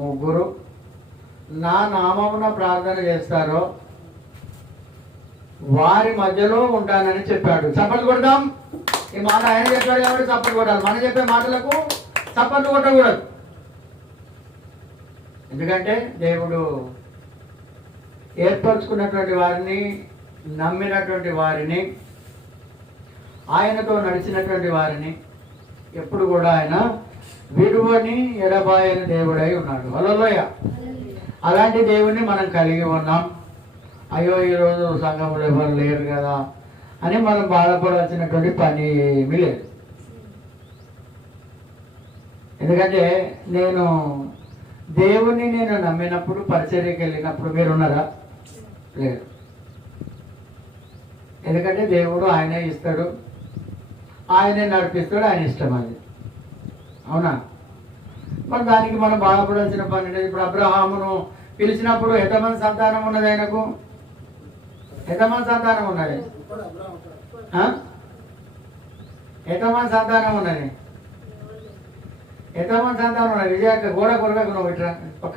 ముగ్గురు నా నామమున ప్రార్థన చేస్తారో వారి మధ్యలో ఉంటానని చెప్పాడు. చప్పట్లు కొడదాం. ఈ మాట ఆయన చెప్పాడు కాబట్టి చప్పట్లు కొట్టాలి. మనం చెప్పే మాటలకు చప్పట్లు కొట్టకూడదు. ఎందుకంటే దేవుడు ఏర్పరచుకున్నటువంటి వారిని, నమ్మినటువంటి వారిని, ఆయనతో నడిచినటువంటి వారిని ఎప్పుడు కూడా ఆయన విడువని ఎడబాయని దేవుడై ఉన్నాడు. హల్లెలూయ. అలాంటి దేవుణ్ణి మనం కలిగి ఉన్నాం. అయ్యో ఈరోజు సంఘంలో ఎవరు లేరు కదా అని మనం బాధపడాల్సినటువంటి పని ఏమీ లేదు. ఎందుకంటే దేవుణ్ణి నేను నమ్మినప్పుడు, పరిచర్యకి వెళ్ళినప్పుడు మీరు ఉన్నారా? లేదు. ఎందుకంటే దేవుడు ఆయనే ఇస్తాడు, ఆయనే నడిపిస్తాడు, ఆయన ఇష్టం అది. అవునా? మరి దానికి మనం బాధపడాల్సిన పని లేదు. ఇప్పుడు అబ్రహామును పిలిచినప్పుడు ఎంతమంది సంతానం ఉన్నది? ఆయనకు ఎంతమంది సంతానం ఉన్నది? ఎంతమంది సంతానం ఉన్నది? ఎంతమంది సంతానం ఉన్నది? విజయక్క గోడ కొరగకు, నువ్వు ఇట్లా పక్క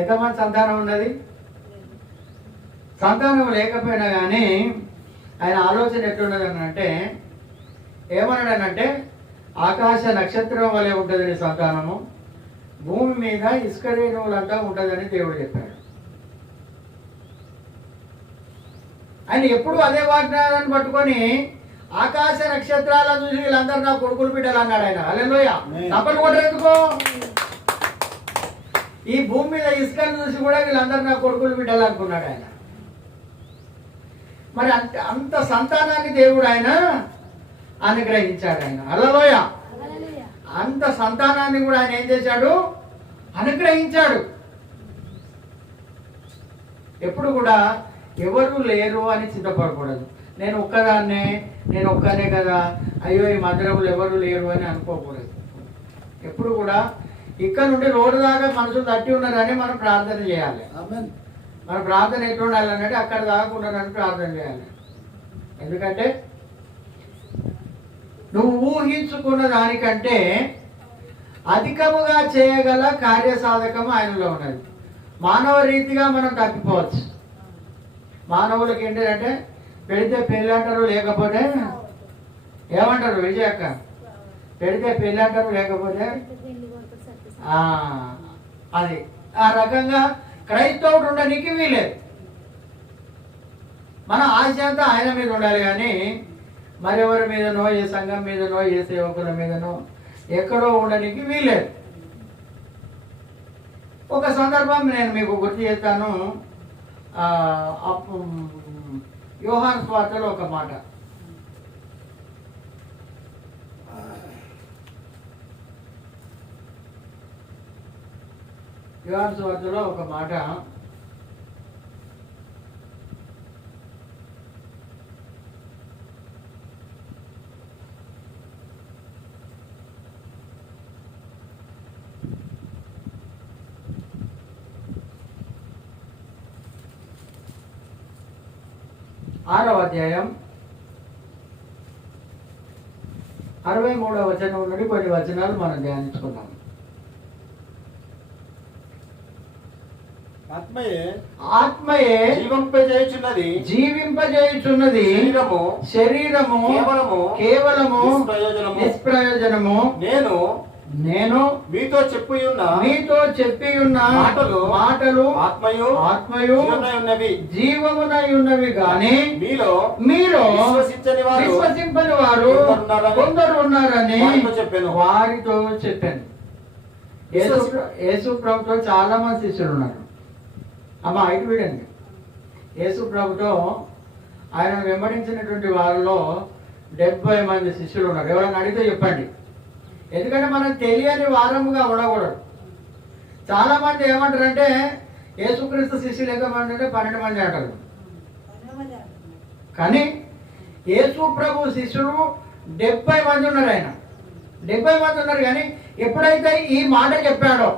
ఎంతమంది సంతానం ఉన్నది? సంతానం లేకపోయినా కానీ ఆయన ఆలోచన ఎట్లున్నది అంటే ఏమన్నాడనంటే ఆకాశ నక్షత్రం వలె ఉంటుందని సంతానము, భూమి మీద ఇసుక రేణువులంతా ఉంటుందని దేవుడు చెప్పాడు. ఆయన ఎప్పుడు అదే వాగ్దానాన్ని పట్టుకొని ఆకాశ నక్షత్రాలను చూసి వీళ్ళందరూ నా కొడుకులు బిడ్డలు అన్నాడు ఆయన. హల్లెలూయా. తప్పని కూడా ఎందుకో ఈ భూమి మీద ఇసుకను చూసి కూడా వీళ్ళందరూ నా కొడుకులు బిడ్డలు అనుకున్నాడు ఆయన. మరి అంత సంతానాన్ని దేవుడు ఆయన అనుగ్రహించాడు. ఆయన హల్లెలూయా. అంత సంతానాన్ని కూడా ఆయన ఏం చేశాడు? అనుగ్రహించాడు. ఎప్పుడు కూడా ఎవరు లేరు అని చింతపడకూడదు. నేను ఒక్కనే కదా, అయ్యో ఈ మందిరంలో ఎవరు లేరు అని అనుకోకూడదు. ఎప్పుడు కూడా ఇక్కడ నుండి రోడ్డు దాకా మనుషులు తట్టి ఉన్నారని మనం ప్రార్థన చేయాలి. మన ప్రార్థన ఎట్లా ఉండాలనంటే అక్కడ దాకా ఉండాలని ప్రార్థన చేయాలి. ఎందుకంటే నువ్వు ఊహించుకున్న దానికంటే అధికముగా చేయగల కార్యసాధకము ఆయనలో ఉన్నది. మానవ రీతిగా మనం తప్పిపోవచ్చు. మానవులకి ఏంటంటే పెడితే పెళ్ళి అంటారు, లేకపోతే ఏమంటారు? విజయక్క పెడితే పెళ్ళి అంటారు, లేకపోతే అది ఆ రకంగా క్రైస్తవుడు ఉండడానికి వీలేదు. మన ఆశ అంతా ఆయన మీద ఉండాలి కానీ మరెవరి మీదనో, ఏ సంఘం మీదనో, ఏ సేవకుల మీదనో ఎక్కడో ఉండడానికి వీలేదు. ఒక సందర్భం నేను మీకు గుర్తు చేస్తాను. యోహాను సువార్తలో ఒక మాట, యోహాను సువార్తలో ఒక మాట, ఆరవ అధ్యాయం 63వ వచనం నుండి కొన్ని వచనాలు మనం ధ్యానించుకున్నాం. ఆత్మయే జీవింపజేయుచున్నది, శరీరము కేవలము నిష్ప్రయోజనము. నేను మీతో చెప్పి ఉన్న మాటలు ఆత్మయు జీవమునై ఉన్నవి గాని మీలో విశ్వసింపని వారు కొందరు ఉన్నారని వారితో చెప్పాను. యేసు ప్రభుతో చాలా మంది శిష్యులు ఉన్నారు. అమ్మా ఇటు వీడండి. యేసు ప్రభుతో ఆయన వెంబడించినటువంటి వారిలో 70 మంది శిష్యులు ఉన్నారు. ఎవరైనా అడిగితే చెప్పండి. ఎందుకంటే మనం తెలియని వారముగా ఉండకూడదు. చాలా మంది ఏమంటారంటే యేసుక్రీస్తు శిష్యులు ఎంతమంది అంటే 12 మంది అంటారు. కానీ యేసు ప్రభు శిష్యులు 70 మంది ఉన్నారు. ఆయన 70 మంది ఉన్నారు. కానీ ఎప్పుడైతే ఈ మాట చెప్పాడో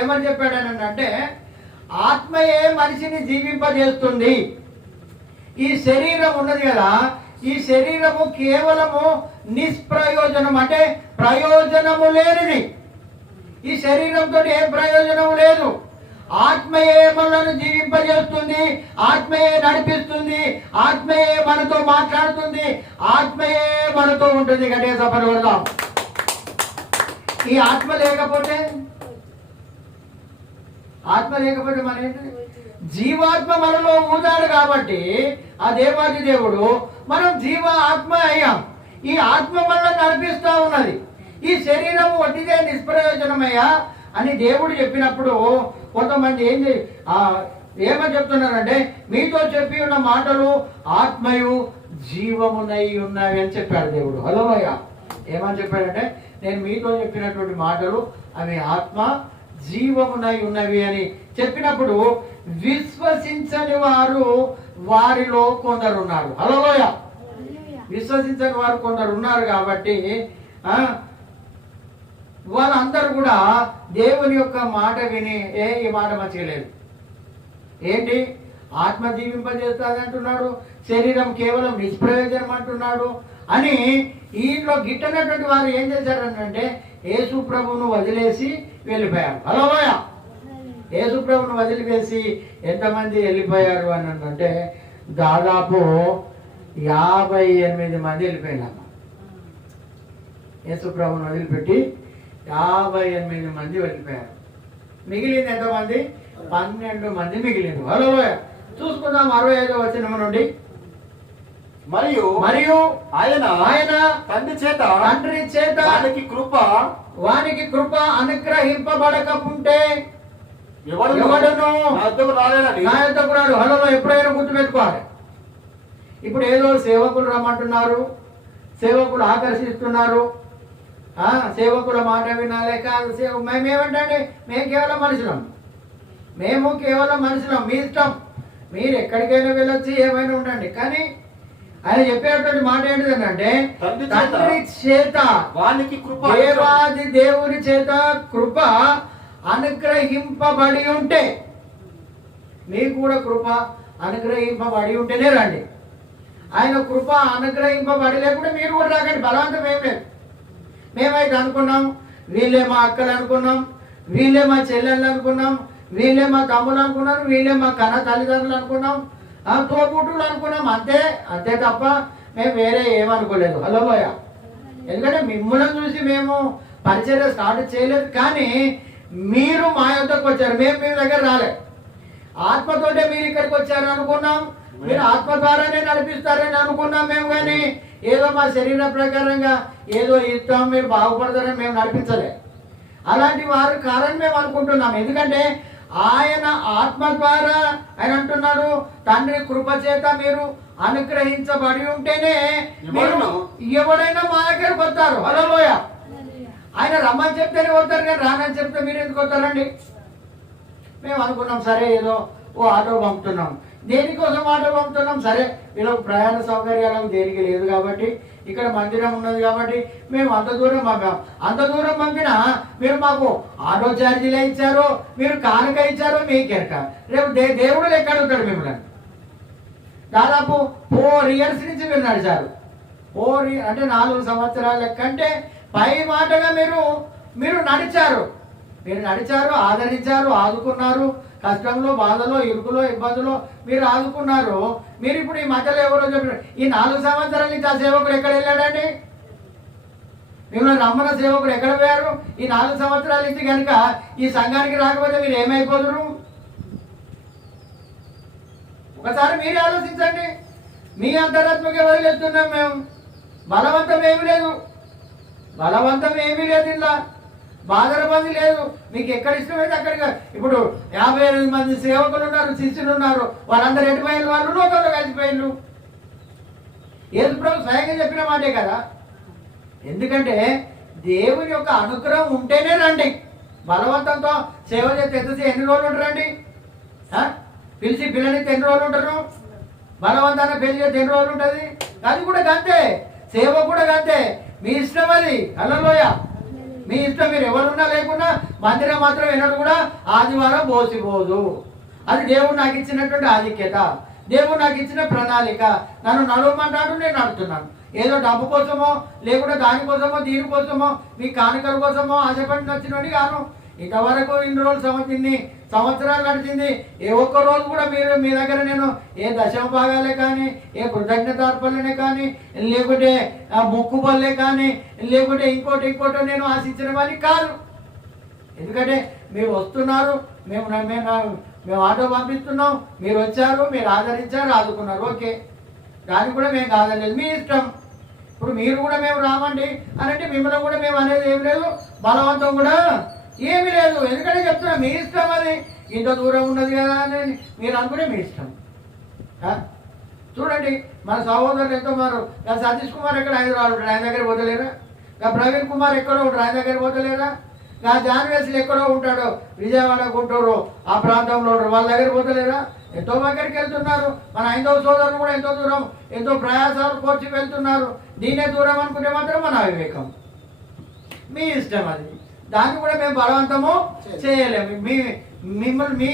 ఏమని చెప్పాడు అంటే ఆత్మయే మనిషిని జీవింపజేస్తుంది. ఈ శరీరం ఉన్నది కదా, ఈ శరీరము కేవలము నిష్ప్రయోజనం, అంటే ప్రయోజనము లేనిది. ఈ శరీరంతో ఏం ప్రయోజనం లేదు. ఆత్మయే మనల్ని జీవింపజేస్తుంది, ఆత్మయే నడిపిస్తుంది, ఆత్మయే మనతో మాట్లాడుతుంది, ఆత్మయే మనతో ఉంటుంది. గణేశ పర్వతం. ఈ ఆత్మ లేకపోతే మన ఏంటి? జీవాత్మ మనలో ఊదాడు కాబట్టి ఆ దేవాది దేవుడు మనం జీవ ఆత్మ అయ్యాం. ఈ ఆత్మ మనల్ని నడిపిస్తా ఉన్నది. ఈ శరీరం వట్టిదే నిష్ప్రయోజనమయ్యా అని దేవుడు చెప్పినప్పుడు కొంతమంది ఏమని చెప్తున్నారంటే, మీతో చెప్పి ఉన్న మాటలు ఆత్మయు జీవమునై ఉన్నవి అని చెప్పాడు దేవుడు. హలోయ ఏమని చెప్పాడంటే, నేను మీతో చెప్పినటువంటి మాటలు అవి ఆత్మ జీవమునై ఉన్నవి అని చెప్పినప్పుడు విశ్వసించని వారు వారిలో కొందరు ఉన్నారు. హలోయ విశ్వసించని వారు కొందరు ఉన్నారు కాబట్టి వాళ్ళందరూ కూడా దేవుని యొక్క మాట విని ఈ మాట మంచిగా లేదు, ఏంటి ఆత్మ జీవింపజేస్తుంది అంటున్నాడు, శరీరం కేవలం నిష్ప్రయోజనం అంటున్నాడు అని ఈలో గిట్టనటువంటి వారు ఏం చేశారంటే యేసు ప్రభువును వదిలేసి వెళ్ళిపోయారు. హలోయ యేసు ప్రభువును వదిలివేసి ఎంతమంది వెళ్ళిపోయారు అని అంటే దాదాపు 58 మంది వెళ్ళిపోయినారు. యేసు ప్రభువును వదిలిపెట్టి 58 మంది వెళ్ళిపోయారు. మిగిలింది ఎంతమంది? 12 మంది మిగిలింది. హలోయ చూసుకుందాం 65వ వచనం నుండి. మరియు ఆయన తండ్రి చేత వానికి కృప అనుగ్రహింపబడకుంటే ఎవడును నా యొద్దకు రాడు. హలో ఎప్పుడైనా గుర్తుపెట్టుకోవాలి. ఇప్పుడు ఏదో సేవకులు రమ్మంటున్నారు, సేవకులు ఆకర్షిస్తున్నారు, సేవకుల మాట వినాలే కాదు. మేమేమంటే మేము కేవలం మనుషులం, మీ ఇష్టం, మీరు ఎక్కడికైనా వెళ్ళొచ్చి ఏమైనా ఉండండి. కానీ ఆయన చెప్పేటువంటి మాట ఏంటిదంటే తండ్రి చేత దేవాది దేవుని చేత కృప అనుగ్రహింపబడి ఉంటే, మీకు కూడా కృప అనుగ్రహింపబడి ఉంటేనే రండి. ఆయన కృప అనుగ్రహింపబడి లేకుండా మీరు కూడా రాకండి. బలవంతం ఏం లేదు. మేమైతే అనుకున్నాం, వీళ్ళే మా అక్కలు అనుకున్నాం, వీళ్ళే మా చెల్లెళ్ళు అనుకున్నాం, వీళ్ళే మా తమ్ముళ్ళు అనుకున్నాం, వీళ్ళే మా కన్న తల్లిదండ్రులు అనుకున్నాం, తోబుట్టులు అనుకున్నాం. అంతే తప్ప మేము వేరే ఏమనుకోలేదు. హలోయ ఎందుకంటే మిమ్మల్ని చూసి మేము పరిచర్య స్టార్ట్ చేయలేదు, కానీ మీరు మా యొద్దకు వచ్చారు, మేము మీ దగ్గర రాలేదు. ఆత్మతోటే మీరు ఇక్కడికి వచ్చారు అనుకున్నాం, మీరు ఆత్మ ద్వారానే నడిపిస్తారని అనుకున్నాం మేము. కానీ ఏదో మా శరీర ప్రకారంగా ఏదో ఇస్తాం, మీరు బాగుపడతారని మేము నడిపించలే. అలాంటి వారు కాదని మేము అనుకుంటున్నాం. ఎందుకంటే ఆయన ఆత్మ ద్వారా ఆయన అంటున్నాడు, తండ్రి కృప చేత మీరు అనుగ్రహించబడి ఉంటేనే మీరు ఎవడైనా మా దగ్గరకు వస్తారు. హలోయ ఆయన రమ్మని చెప్తేనే వస్తారు, కానీ రానని చెప్తే మీరు ఎందుకు వస్తారండి? మేము అనుకున్నాం, సరే ఏదో ఆటో పంపుతున్నాం. దేనికోసం ఆటో పంపుతున్నాం? సరే వీళ్ళకి ప్రయాణ సౌకర్యాలకు దేనికి లేదు కాబట్టి, ఇక్కడ మందిరం ఉన్నది కాబట్టి మేము అంత దూరం పంపాం. అంత దూరం పంపినా మీరు మాకు ఆటో ఛార్జీలే ఇచ్చారు, మీరు కానుక ఇచ్చారు, మీకెరక. రేపు దేవుడు లెక్క అడుగుతాడు మిమ్మల్ని. దాదాపు 4 years నుంచి మీరు నడిచారు. 4 సంవత్సరాల లెక్క అంటే పై మాటగా మీరు నడిచారు. ఆదరించారు, ఆదుకున్నారు. కష్టంలో, బాధలో, ఇరుకులో, ఇబ్బందులో మీరు ఆదుకున్నారు. మీరు ఇప్పుడు ఈ మధ్యలో ఎవరో చెప్పారు, ఈ 4 సంవత్సరాల నుంచి ఆ సేవకుడు ఎక్కడ వెళ్ళాడండి? మిమ్మల్ని రమ్మన్న సేవకుడు ఎక్కడ పోయారు? ఈ 4 సంవత్సరాల నుంచి కనుక ఈ సంఘానికి రాకపోతే మీరు ఏమైపోతురు? ఒకసారి మీరే ఆలోచించండి. మీ అంతరాత్మకే వదిలేస్తున్నాం మేము. బలవంతం ఏమీ లేదు, ఇలా బాధరబంది లేదు. మీకు ఎక్కడ ఇష్టమైతే అక్కడికి. ఇప్పుడు 58 మంది సేవకులు ఉన్నారు, శిష్యులు ఉన్నారు. వాళ్ళందరూ ఎటుపోయిన వాళ్ళు లోకంలో కలిసిపోయిళ్ళు. యేసు ప్రభు స్వయంగా చెప్పిన మాటే కదా. ఎందుకంటే దేవుని యొక్క అనుగ్రహం ఉంటేనే రండి. బలవంతంతో సేవ చేస్తే ఎన్ని రోజులు ఉంటారండి? పిలిచి పిల్లలకి ఎన్ని రోజులు ఉంటారు? బలవంతాన్ని పెళ్లి చేస్తే ఎన్ని రోజులు ఉంటుంది? అది కూడా గంతే, సేవ కూడా గంతే. మీ ఇష్టం అది. హల్లెలూయ మీ ఇష్టం. మీరు ఎవరున్నా లేకున్నా మందిరం మాత్రం ఎన్నడూ కూడా ఆదివారం పోసిపోదు. అది దేవుడు నాకు ఇచ్చినటువంటి ఆధిక్యత. దేవుడు నాకు ఇచ్చిన ప్రణాళిక. నన్ను నడవమంటాడు, నేను నడుతున్నాను. ఏదో డబ్బు కోసమో లేకుంటే దానికోసమో దీనికోసమో మీ కానుకల కోసమో ఆశపడి నచ్చినోడి కాను. ఇంతవరకు ఇన్ని సంవత్సరాలు నడిచింది. ఏ ఒక్క రోజు కూడా మీరు మీ దగ్గర నేను ఏ దశమ భాగాలే కానీ, ఏ కృతజ్ఞతార్పణలే కానీ, లేకుంటే మొక్కుబల్లే కానీ, లేకుంటే ఇంకోటి నేను ఆశించిన వాడిని కాదు. ఎందుకంటే మీరు వస్తున్నారు, మేము ఆటో పంపిస్తున్నాం, మీరు వచ్చారు, మీరు ఆదరించారు, ఆదుకున్నారు, ఓకే. దానికి కూడా మేము కాదలేదు, మీ ఇష్టం. ఇప్పుడు మీరు కూడా మేము రామండి అని అంటే మిమ్మల్ని కూడా మేము అనేది ఏం లేదు, బలవంతం కూడా ఏమీ లేదు. ఎందుకంటే చెప్తున్నా మీ ఇష్టం. అది ఇంత దూరం ఉన్నది కదా అని మీరు అనుకునే మీ ఇష్టం. చూడండి మన సహోదరులు ఎంతో మారు. సతీష్ కుమార్ ఎక్కడ హైదరాబాద్ ఉంటాడు, ఆయన దగ్గర పోతలేరా? ప్రవీణ్ కుమార్ ఎక్కడో ఉంటాడు, ఆయన దగ్గర పోతలేరా? జాన్వేసులు ఎక్కడో ఉంటాడు, విజయవాడ గుంటూరు ఆ ప్రాంతంలో ఉంటారు, వాళ్ళ దగ్గర పోతలేరా? ఎంతో దగ్గరికి వెళ్తున్నారు. మన హైందవ సోదరులు కూడా ఎంతో దూరం, ఎంతో ప్రయాసాలు కోర్చి వెళ్తున్నారు. దీనే దూరం అనుకుంటే మాత్రం మన అవివేకం. మీ ఇష్టం అది. దాన్ని కూడా మేము బలవంతము చేయలేము. మిమ్మల్ని మీ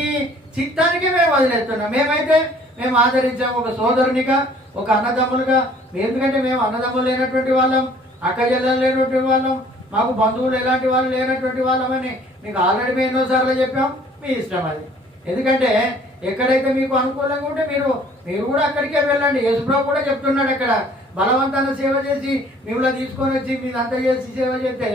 చిత్తానికే మేము వదిలేస్తున్నాం. మేమైతే మేము ఆదరించాము ఒక సోదరునిగా, ఒక అన్నదమ్ములుగా. ఎందుకంటే మేము అన్నదమ్ములు లేనటువంటి వాళ్ళం, అక్క చెల్లెలు లేనటువంటి వాళ్ళం, మాకు బంధువులు ఎలాంటి వాళ్ళు లేనటువంటి వాళ్ళమని మీకు ఆల్రెడీ మేము ఎన్నోసార్లు చెప్పాం. మీ ఇష్టం అది. ఎందుకంటే ఎక్కడైతే మీకు అనుకూలంగా ఉంటే మీరు కూడా అక్కడికే వెళ్ళండి. యేసుప్రభు కూడా చెప్తున్నాడు అక్కడ, బలవంతాన్ని సేవ చేసి మిమ్మల్ని తీసుకొని వచ్చి మీరు అంత చేసి సేవ చేస్తే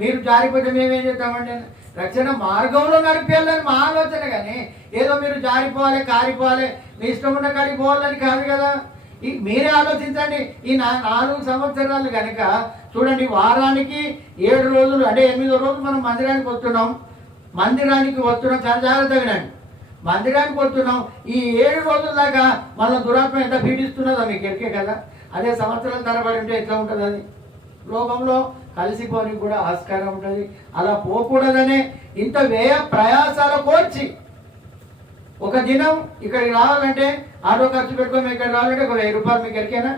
మీరు జారిపోతే మేమేం చేస్తామండి? రక్షణ మార్గంలో నడిపేయాలని మా ఆలోచన, కానీ ఏదో మీరు జారిపోవాలి, కారిపోవాలి, మీ ఇష్టం ఉన్న కాడికి పోవాలని కాదు కదా. మీరే ఆలోచించండి. ఈ 4 సంవత్సరాలు కనుక చూడండి, వారానికి 7 రోజులు అంటే 8వ రోజు మనం మందిరానికి వస్తున్నాం. చాలా జాగ్రత్తగా వినండి. మందిరానికి వస్తున్నాం. ఈ 7 రోజుల దాకా మన దురాత్మ ఎంత పీడిస్తున్నదో మీకు ఎరికే కదా. అదే సంవత్సరాల తరబడి ఉంటే ఎట్లా ఉంటుంది? అది లోకంలో కలిసిపోనికి కూడా ఆస్కారం ఉంటుంది. అలా పోకూడదనే ఇంత వ్యయ ప్రయాసాల కోర్చి ఒక దినం ఇక్కడికి రావాలంటే ఆటో ఖర్చు పెట్టుకొని ఇక్కడ రావాలంటే ఒక 1000 రూపాయలు మీకు ఎరికేనా?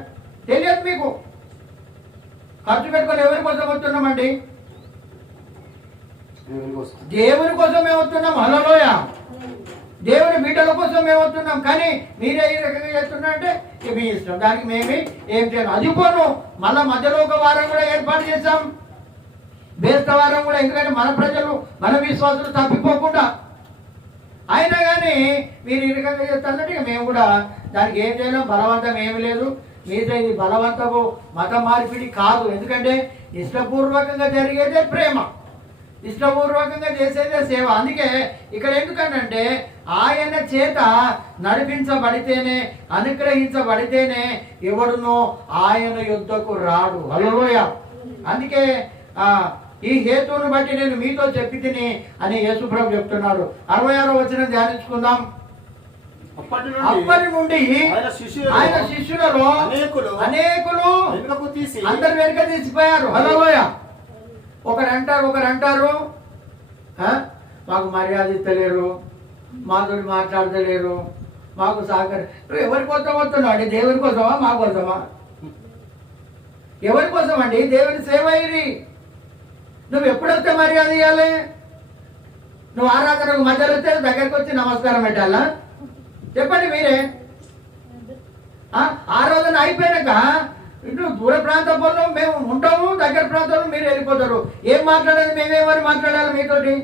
తెలియదు మీకు. ఖర్చు పెట్టుకొని ఎవరి కోసం వస్తున్నామండి? దేవుని కోసం మేము వస్తున్నాం. హల్లెలూయ. దేవుని బిడ్డల కోసం మేము వస్తున్నాం. కానీ మీరే ఈ రకంగా చేస్తున్నారంటే మీ ఇష్టం. దానికి మేమే ఏం చేయాలి? అది పోను. మళ్ళా మధ్యలో ఒక వారం కూడా ఏర్పాటు చేశాం, బేస్త వారం కూడా. ఎందుకంటే మన ప్రజలు, మన విశ్వాసులు తప్పిపోకుండా. అయినా కానీ మీరు ఈ రకంగా చేస్తారంటే మేము కూడా దానికి ఏం చేయలేం. బలవంతం ఏమి లేదు. మీతో ఇది బలవంతపు మత మార్పిడి కాదు. ఎందుకంటే ఇష్టపూర్వకంగా జరిగేదే ప్రేమ, ఇష్టపూర్వకంగా చేసేదే సేవ. అందుకే ఇక్కడ ఎందుకంటే ఆయన చేత నడిపించబడితేనే, అనుగ్రహించబడితేనే ఎవడునో ఆయన యుద్ధకు రాడు. హల్లెలూయా. అందుకే ఈ హేతువును బట్టి నేను మీతో చెప్పి తిని అని యేసుప్రభు చెప్తున్నాడు. 66వ వచనం ధ్యానించుకుందాం. అప్పటి నుండి ఆయన శిష్యులలో అనేకులు అందరు వెనుక తీసిపోయారు. హల్లెలూయా. ఒకరంటారు మాకు మర్యాద ఇస్తలేరు, మాతో మాట్లాడతలేరు, మాకు నువ్వు ఎవరి కోసం వస్తున్నావు అండి? దేవుని కోసమా, మా కోసమా? ఎవరి కోసం అండి? దేవుని సేవ ఇది. నువ్వు ఎప్పుడొస్తే మర్యాద ఇవ్వాలి? నువ్వు ఆరాధనకు మధ్యలో వస్తే దగ్గరకు వచ్చి నమస్కారం పెట్టాలా? చెప్పండి మీరే. ఆరాధన అయిపోయాక ఇటు దూర ప్రాంతంలో మేము ఉంటాము, దగ్గర ప్రాంతంలో మీరు వెళ్ళిపోతారు. ఏం మాట్లాడాలి? మేమేమని మాట్లాడాలి మీతోటి?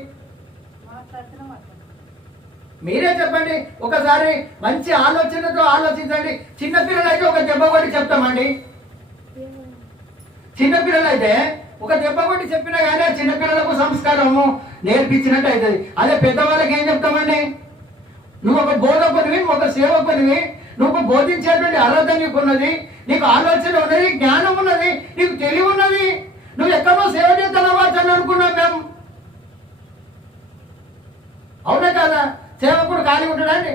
మీరే చెప్పండి. ఒకసారి మంచి ఆలోచనతో ఆలోచించండి. చిన్నపిల్లలు అయితే ఒక దెబ్బ కొట్టి చెప్తామండి. చిన్నపిల్లలు అయితే ఒక దెబ్బ కొట్టి చెప్పినా కానీ చిన్నపిల్లలకు సంస్కారము నేర్పించినట్టు అవుతుంది. అదే పెద్దవాళ్ళకి ఏం చెప్తామండి? నువ్వు ఒక బోధకునివి, ఒక సేవకునివి, నువ్వు బోధించేటువంటి అర్హత నీకు ఉన్నది, నీకు ఆలోచన ఉన్నది, జ్ఞానం ఉన్నది, నీకు తెలివి ఉన్నది. నువ్వు ఎక్కడో సేవ చేస్తున్నావా అని అనుకున్నాం మేము. అవునా కాదా? సేవకుడు ఖాళీ ఉంటాడండి.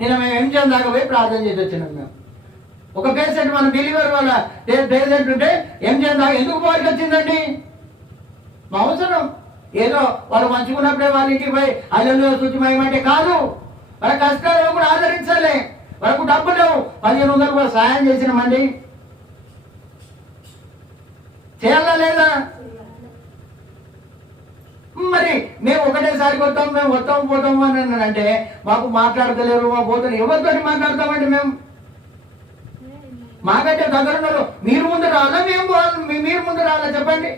నేను మేము ఎంజిఎం దాకా పోయి ప్రార్థన చేసి వచ్చినాం. మేము ఒక పేషెంట్, మన డెలివరీ వాళ్ళ పేషెంట్ ఉంటే ఎంజిఎం దాకా ఎందుకు పోవాల్సి వచ్చిందండి? మా అవసరం. ఏదో వాళ్ళు మంచుకున్నప్పుడే వాళ్ళ ఇంటికి పోయి అల్లెల్లో శుచిమయమంటే కాదు. వాళ్ళ కష్టాలు కూడా ఆదరించాలి. వాళ్ళకు డబ్బు లేవు, 1500 కూడా సాయం చేసినామండి. చేయాలా లేదా? మరి మేము ఒకటేసారికి వస్తాం, మేము వస్తాం పోతాము అని అంటే మాకు మాట్లాడతలేరు, మా పోతారు, ఎవరితో మాట్లాడతామండి మేము? మాకంటే దగ్గర ఉన్నారు, మీరు ముందు రాలా మేము మీరు ముందు రాలా చెప్పండి,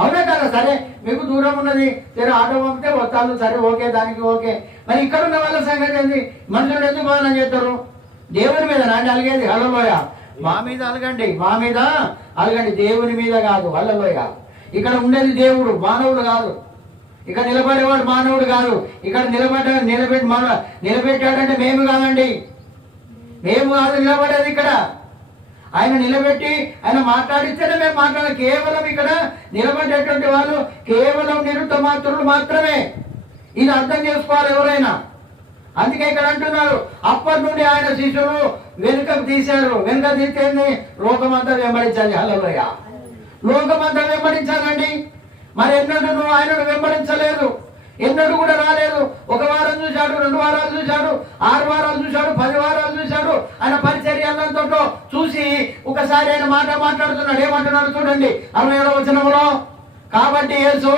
అవునా కదా? సరే మీకు దూరం ఉన్నది, సరే ఆటో పంపితే వస్తాను, సరే ఓకే, దానికి ఓకే. మరి ఇక్కడ ఉన్న వాళ్ళ సంగతి ఏంది? మనుషులు ఎందుకు బాగా చేస్తారు? దేవుని మీద నాండి అలిగేది? హల్లెలూయ. మా మీద అలగండి, మా మీద అలగండి, దేవుని మీద కాదు. హల్లెలూయ. ఇక్కడ ఉండేది దేవుడు, మానవుడు కాదు. ఇక్కడ నిలబడేవాడు మానవుడు కాదు. ఇక్కడ నిలబెట్టాడంటే మేము కాదండి, మేము కాదు నిలబడేది. ఇక్కడ ఆయన నిలబెట్టి ఆయన మాట్లాడిస్తేనే మేము మాట్లాడాలి. కేవలం ఇక్కడ నిలబడేటువంటి వాళ్ళు కేవలం నిరుత మాత్రులు మాత్రమే. ఇది అర్థం చేసుకోవాలి ఎవరైనా. అందుకే ఇక్కడ అంటున్నారు, అప్పటి నుండి ఆయన శిష్యులు వెనుకకు తీశారు. వెనుక తీసేది లోకమంతా వెంబడించాలి. హల్లెలూయ. లోకమంతా వెంబడించాలండి. మరి ఎన్నడూ నువ్వు ఆయనను వెంబడించలేదు, ఎన్నడూ కూడా రాలేదు. ఒక వారం చూశాడు, 2 వారాలు చూశాడు, 6 వారాలు చూశాడు, 10 వారాలు చూశాడు. ఆయన పరిచర్యలంతో చూసి ఒకసారి ఆయన మాట్లాడుతున్నాడు. ఏమంటున్నాడు చూడండి 67వ వచనంలో, కాబట్టి యేసు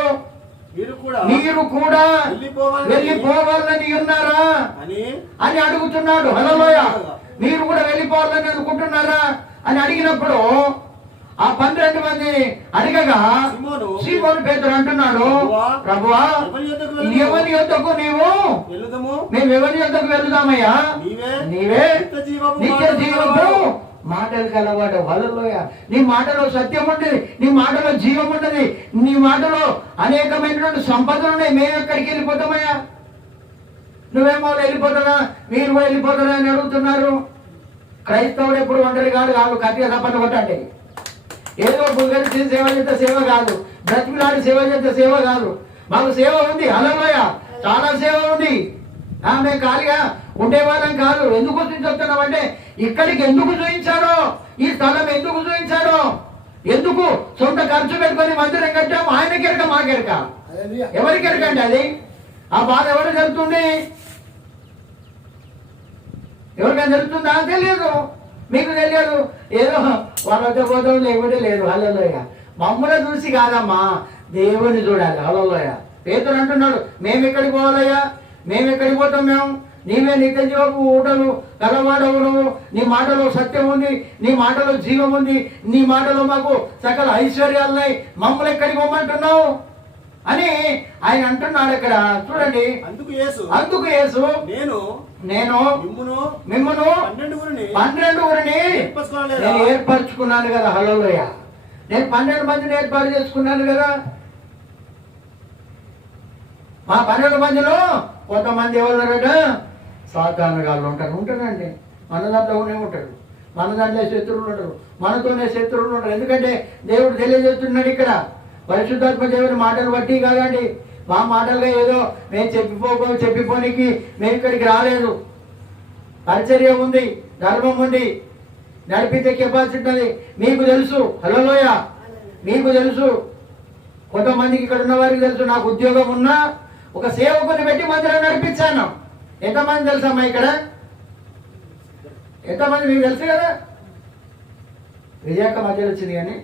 మీరు కూడా వెళ్ళిపోవాలని ఉన్నారా అని అడుగుతున్నాడు. హల్లెలూయ. మీరు కూడా వెళ్ళిపోవాలని అనుకుంటున్నారా అని అడిగినప్పుడు ఆ 12 మంది అడగగా సీమోను పేతురు అంటున్నాడు, ప్రభువా ఎవరి యొద్దకు మేము ఎవరి యొద్దకు వెళ్దామయ్యా? నీవే నిత్య జీవము మాటలు కలవాడు. హల్లెలూయ. నీ మాటలో సత్యం ఉండేది, నీ మాటలో జీవం ఉండదు, నీ మాటలో అనేకమైనటువంటి సంపదలు ఉన్నాయి. మేము ఎక్కడికి వెళ్ళిపోతామయ్యా? నువ్వేమో వెళ్ళిపోతారా, మీరు కూడా వెళ్ళిపోతారా అని అడుగుతున్నారు. క్రైస్తవుడు ఎప్పుడు ఒంటరి కాదు. వాళ్ళు కత్తిగా తప్పని కొట్టండి. ఏదో గురిచి సేవ చేస్తే సేవ కాదు, బ్రతిమిలాడి సేవ చేస్తే సేవ కాదు. మాకు సేవ ఉంది. హల్లెలూయ. చాలా సేవ ఉంది. మేము ఖాళీగా ఉండేవాళ్ళం కాదు. ఎందుకు చెప్తున్నామంటే ఇక్కడికి ఎందుకు చూపించాడో, ఈ స్థలం ఎందుకు చూపించాడో, ఎందుకు సొంత ఖర్చు పెట్టుకొని మందిరం కట్టాము? ఆయనకెరక మాకెరక, ఎవరికెరకండి అది? ఆ బాధ ఎవరు జరుగుతుంది? ఎవరికైనా జరుగుతుందా? తెలియదు, మీకు తెలియదు. ఏదో వాళ్ళతో పోతాం, లేకపోతే లేదు. హల్లెలూయ. మమ్మల్ని చూసి కాదమ్మా, దేవుని చూడాలి. హల్లెలూయ. పేతురు అంటున్నాడు, మేము ఎక్కడికి పోవాలయ్యా? మేము ఎక్కడికి పోతాం? మేము నీవే నిత్య జీవపు ఊటలు గలవాడవు నువ్వు. నీ మాటలో సత్యం ఉంది, నీ మాటలో జీవం ఉంది, నీ మాటలో మాకు సకల ఐశ్వర్యాలున్నాయి. మమ్మల్ని ఎక్కడికి పోమంటున్నావు అని ఆయన అంటున్నాడు. ఇక్కడ చూడండి, అందుకు యేసు నేను మిమ్మును 12 నేను ఏర్పరచుకున్నాను కదా. హల్లెలూయ. నేను 12 మందిని ఏర్పాటు చేసుకున్నాను కదా. మా 12 మందిలో కొంతమంది ఎవరున్నారట? సాతాను గాళ్ళు ఉంటారండి. మన దాంట్లోనే ఉంటారు, మన దాంట్లో శత్రువులు ఉంటారు, మనతోనే శత్రువులు ఉంటారు. ఎందుకంటే దేవుడు తెలియజేస్తున్నాడు ఇక్కడ. పరిశుద్ధాత్మ దేవుని మాటలు బట్టి కాదండి, మా మాటలుగా ఏదో మేము చెప్పిపోనికి మేము ఇక్కడికి రాలేదు. పరిచర్య ఉంది, ధర్మం ఉంది, నడిపితే కెపాసిటీ ఉన్నది. మీకు తెలుసు. హల్లెలూయ. మీకు తెలుసు. కొంతమందికి ఇక్కడ ఉన్న వారికి తెలుసు. నాకు ఉద్యోగం ఉన్నా ఒక సేవకుని పెట్టి మందిరం నడిపించాను. ఎంతమంది తెలుసమ్మా ఇక్కడ? ఎంతమంది మీకు తెలుసు కదా? విజయక్క మధ్యలో వచ్చింది. కానీ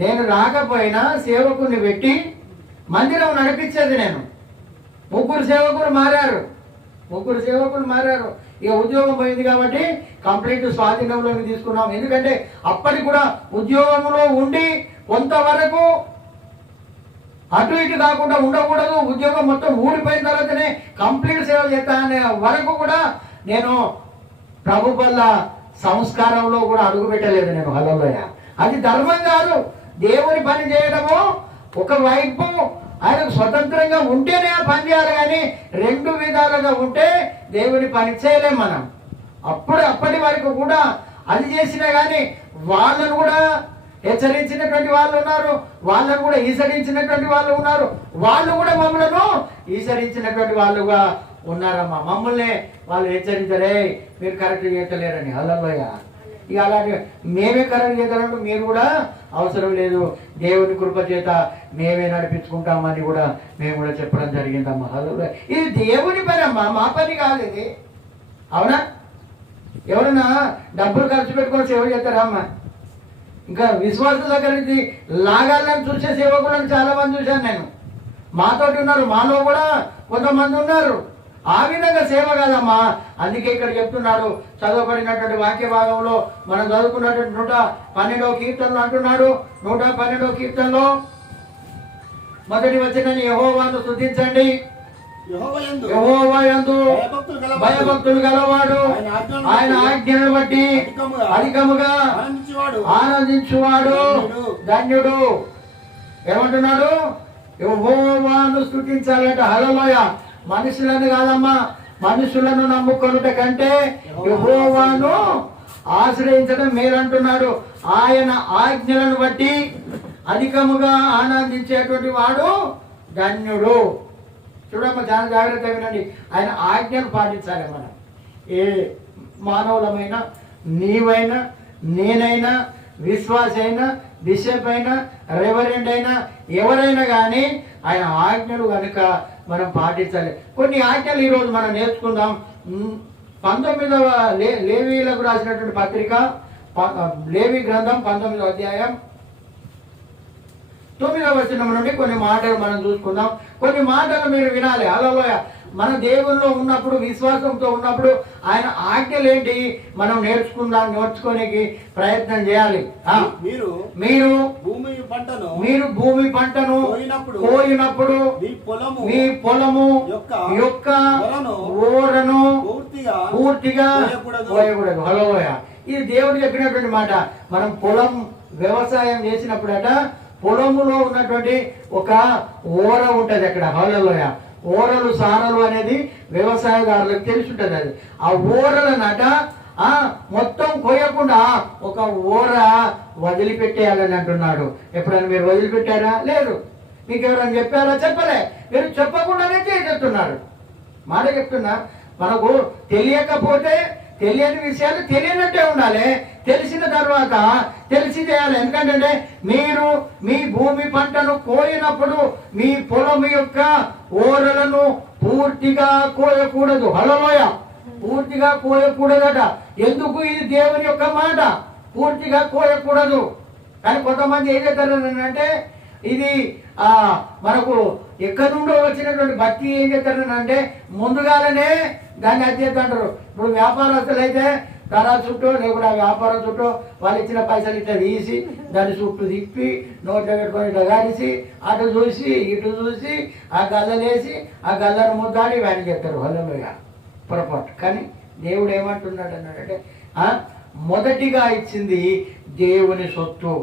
నేను రాకపోయినా సేవకుని పెట్టి మందిరం నడిపించేది నేను. 3 సేవకులు మారారు. ఇక ఉద్యోగం పోయింది కాబట్టి కంప్లీట్ స్వాధీనంలోకి తీసుకున్నాం. ఎందుకంటే అప్పటికి కూడా ఉద్యోగంలో ఉండి కొంతవరకు అటు ఇటు కాకుండా ఉండకూడదు. ఉద్యోగం మొత్తం ఊడిపోయిన తర్వాతనే కంప్లీట్ సేవ చేస్తాననే వరకు కూడా నేను ప్రభు వల్ల సంస్కారంలో కూడా అడుగు పెట్టలేదు నేను. హల్లెలూయ. అది ధర్మం కాదు. దేవుని పని చేయడము ఒకవైపు ఆయనకు స్వతంత్రంగా ఉంటేనే ఆ పని చేయాలి. కానీ 2 విధాలుగా ఉంటే దేవుని పని చేయలేం మనం. అప్పటి వరకు కూడా అది చేసినా కానీ వాళ్ళను కూడా హెచ్చరించినటువంటి వాళ్ళు ఉన్నారు, వాళ్ళను కూడా ఈసరించినటువంటి వాళ్ళు ఉన్నారు, వాళ్ళు కూడా మమ్మల్ని ఈసరించినటువంటి వాళ్ళుగా ఉన్నారమ్మా. మమ్మల్ని వాళ్ళు హెచ్చరించరే, మీరు కరెక్ట్ చేయలేరని. హల్లెలూయ. ఇక అలాంటి మేమే కరెక్ట్ చేయాలంటూ మీరు కూడా అవసరం లేదు, దేవుని కృప చేత మేమే నడిపించుకుంటామని కూడా మేము కూడా చెప్పడం జరిగిందమ్మా. హల్లెలూయ. ఇది దేవుని పని అమ్మా, మా పని కాదు ఇది. అవునా? ఎవరైనా డబ్బులు ఖర్చు పెట్టుకొని సేవ చేస్తారా అమ్మా? ఇంకా విశ్వాసం దగ్గర నుంచి లాగాలని చూసే సేవకులను చాలా మంది చూశాను నేను. మాతోటి ఉన్నారు, మాలో కూడా కొంతమంది ఉన్నారు. ఆ విధంగా సేవ కదమ్మా. అందుకే ఇక్కడ చెప్తున్నాడు, చదవబడినటువంటి వాక్య భాగంలో మనం చదువుకున్నటువంటి 112వ కీర్తనలో అంటున్నాడు. 112వ కీర్తనలో మొదటి వచనాన్ని యెహోవాను స్తుతించండి, యెహోవా యందు భయభక్తులు గలవాడు ఆయన ఆజ్ఞలను బట్టి అధికముగా ఆనందించువాడు ధన్యుడు. ఏమంటున్నాడు? యెహోవాను స్తుతించాలంట. హల్లెలూయా. మనుషులను కాదమ్మా, మనుషులను నమ్ముకొనుట కంటే యెహోవాను ఆశ్రయించడం మేలంటున్నాడు. ఆయన ఆజ్ఞలను బట్టి అధికముగా ఆనందించేటువంటి వాడు ధన్యుడు. చూడమ్మా, చాలా జాగ్రత్తగా వినండి. ఆయన ఆజ్ఞను పాటించాలి మనం. ఏ మానవులమైనా, నీవైనా, నేనైనా, విశ్వాస అయినా, బిషప్ అయినా, రెవరెండ్ అయినా, ఎవరైనా కానీ ఆయన ఆజ్ఞలు కనుక మనం పాటించాలి. కొన్ని ఆజ్ఞలు ఈరోజు మనం నేర్చుకుందాం. 19వ లేవీలకు రాసినటువంటి పత్రిక, లేవి గ్రంథం 19వ అధ్యాయం 9వ వచనం నుండి కొన్ని మాటలు మనం చూసుకుందాం. కొన్ని మాటలు మీరు వినాలి. హల్లెలూయా. మన దేవుల్లో ఉన్నప్పుడు, విశ్వాసంతో ఉన్నప్పుడు ఆయన ఆజ్ఞలు ఏంటి మనం నేర్చుకోనికి ప్రయత్నం చేయాలి. మీరు భూమి పంటను కోయినప్పుడు మీ పొలము యొక్క ఓరను పూర్తిగా కోయకూడదు. హల్లెలూయా. ఇది దేవుడు చెప్పినటువంటి మాట. మనం పొలం వ్యవసాయం చేసినప్పుడట పొలములో ఉన్నటువంటి ఒక ఓర ఉంటది అక్కడ. హల్లెలూయా. ఓరలు సారలు అనేది వ్యవసాయదారులకు తెలిసి ఉంటుంది. అది ఆ ఓరలనట మొత్తం కోయకుండా ఒక ఓర వదిలిపెట్టేయాలని అంటున్నాడు. ఎప్పుడైనా మీరు వదిలిపెట్టారా? లేదు. మీకు ఎవరైనా చెప్పారా? చెప్పలే. మీరు చెప్పకుండానే చెప్తున్నాడు. మాట చెప్తున్నా. మనకు తెలియకపోతే తెలియని విషయాలు తెలియనట్టే ఉండాలి. తెలిసిన తర్వాత తెలిసి చేయాలి. ఎందుకంటే మీరు మీ భూమి పంటను కోయినప్పుడు మీ పొలం యొక్క ఓరలను పూర్తిగా కోయకూడదు. హల్లెలూయా. పూర్తిగా కోయకూడదట. ఎందుకు? ఇది దేవుని యొక్క మాట. పూర్తిగా కోయకూడదు. కానీ కొంతమంది ఏం చేస్తారు అంటే, ఇది మనకు ఎక్కడి నుండో వచ్చినటువంటి భక్తి ఏం చేస్తారనంటే ముందుగానే దాన్ని అధ్యక్షంటారు. ఇప్పుడు వ్యాపారస్తులు అయితే తరా చుట్టూ లేకుండా వ్యాపారం చుట్టూ వాళ్ళు ఇచ్చిన పైసలు ఇట్లా తీసి దాని చుట్టూ తిప్పి నోట్లో పెట్టుకొని ఇట్లా గాడిసి అటు చూసి ఇటు చూసి ఆ గల్లలేసి ఆ గల్లను ముద్దాడి వ్యాని చేస్తారు. హల్లెలూయా. పొరపాటు. కానీ దేవుడు ఏమంటున్నాడు అన్నాడంటే, మొదటిగా ఇచ్చింది దేవుని సొత్తు.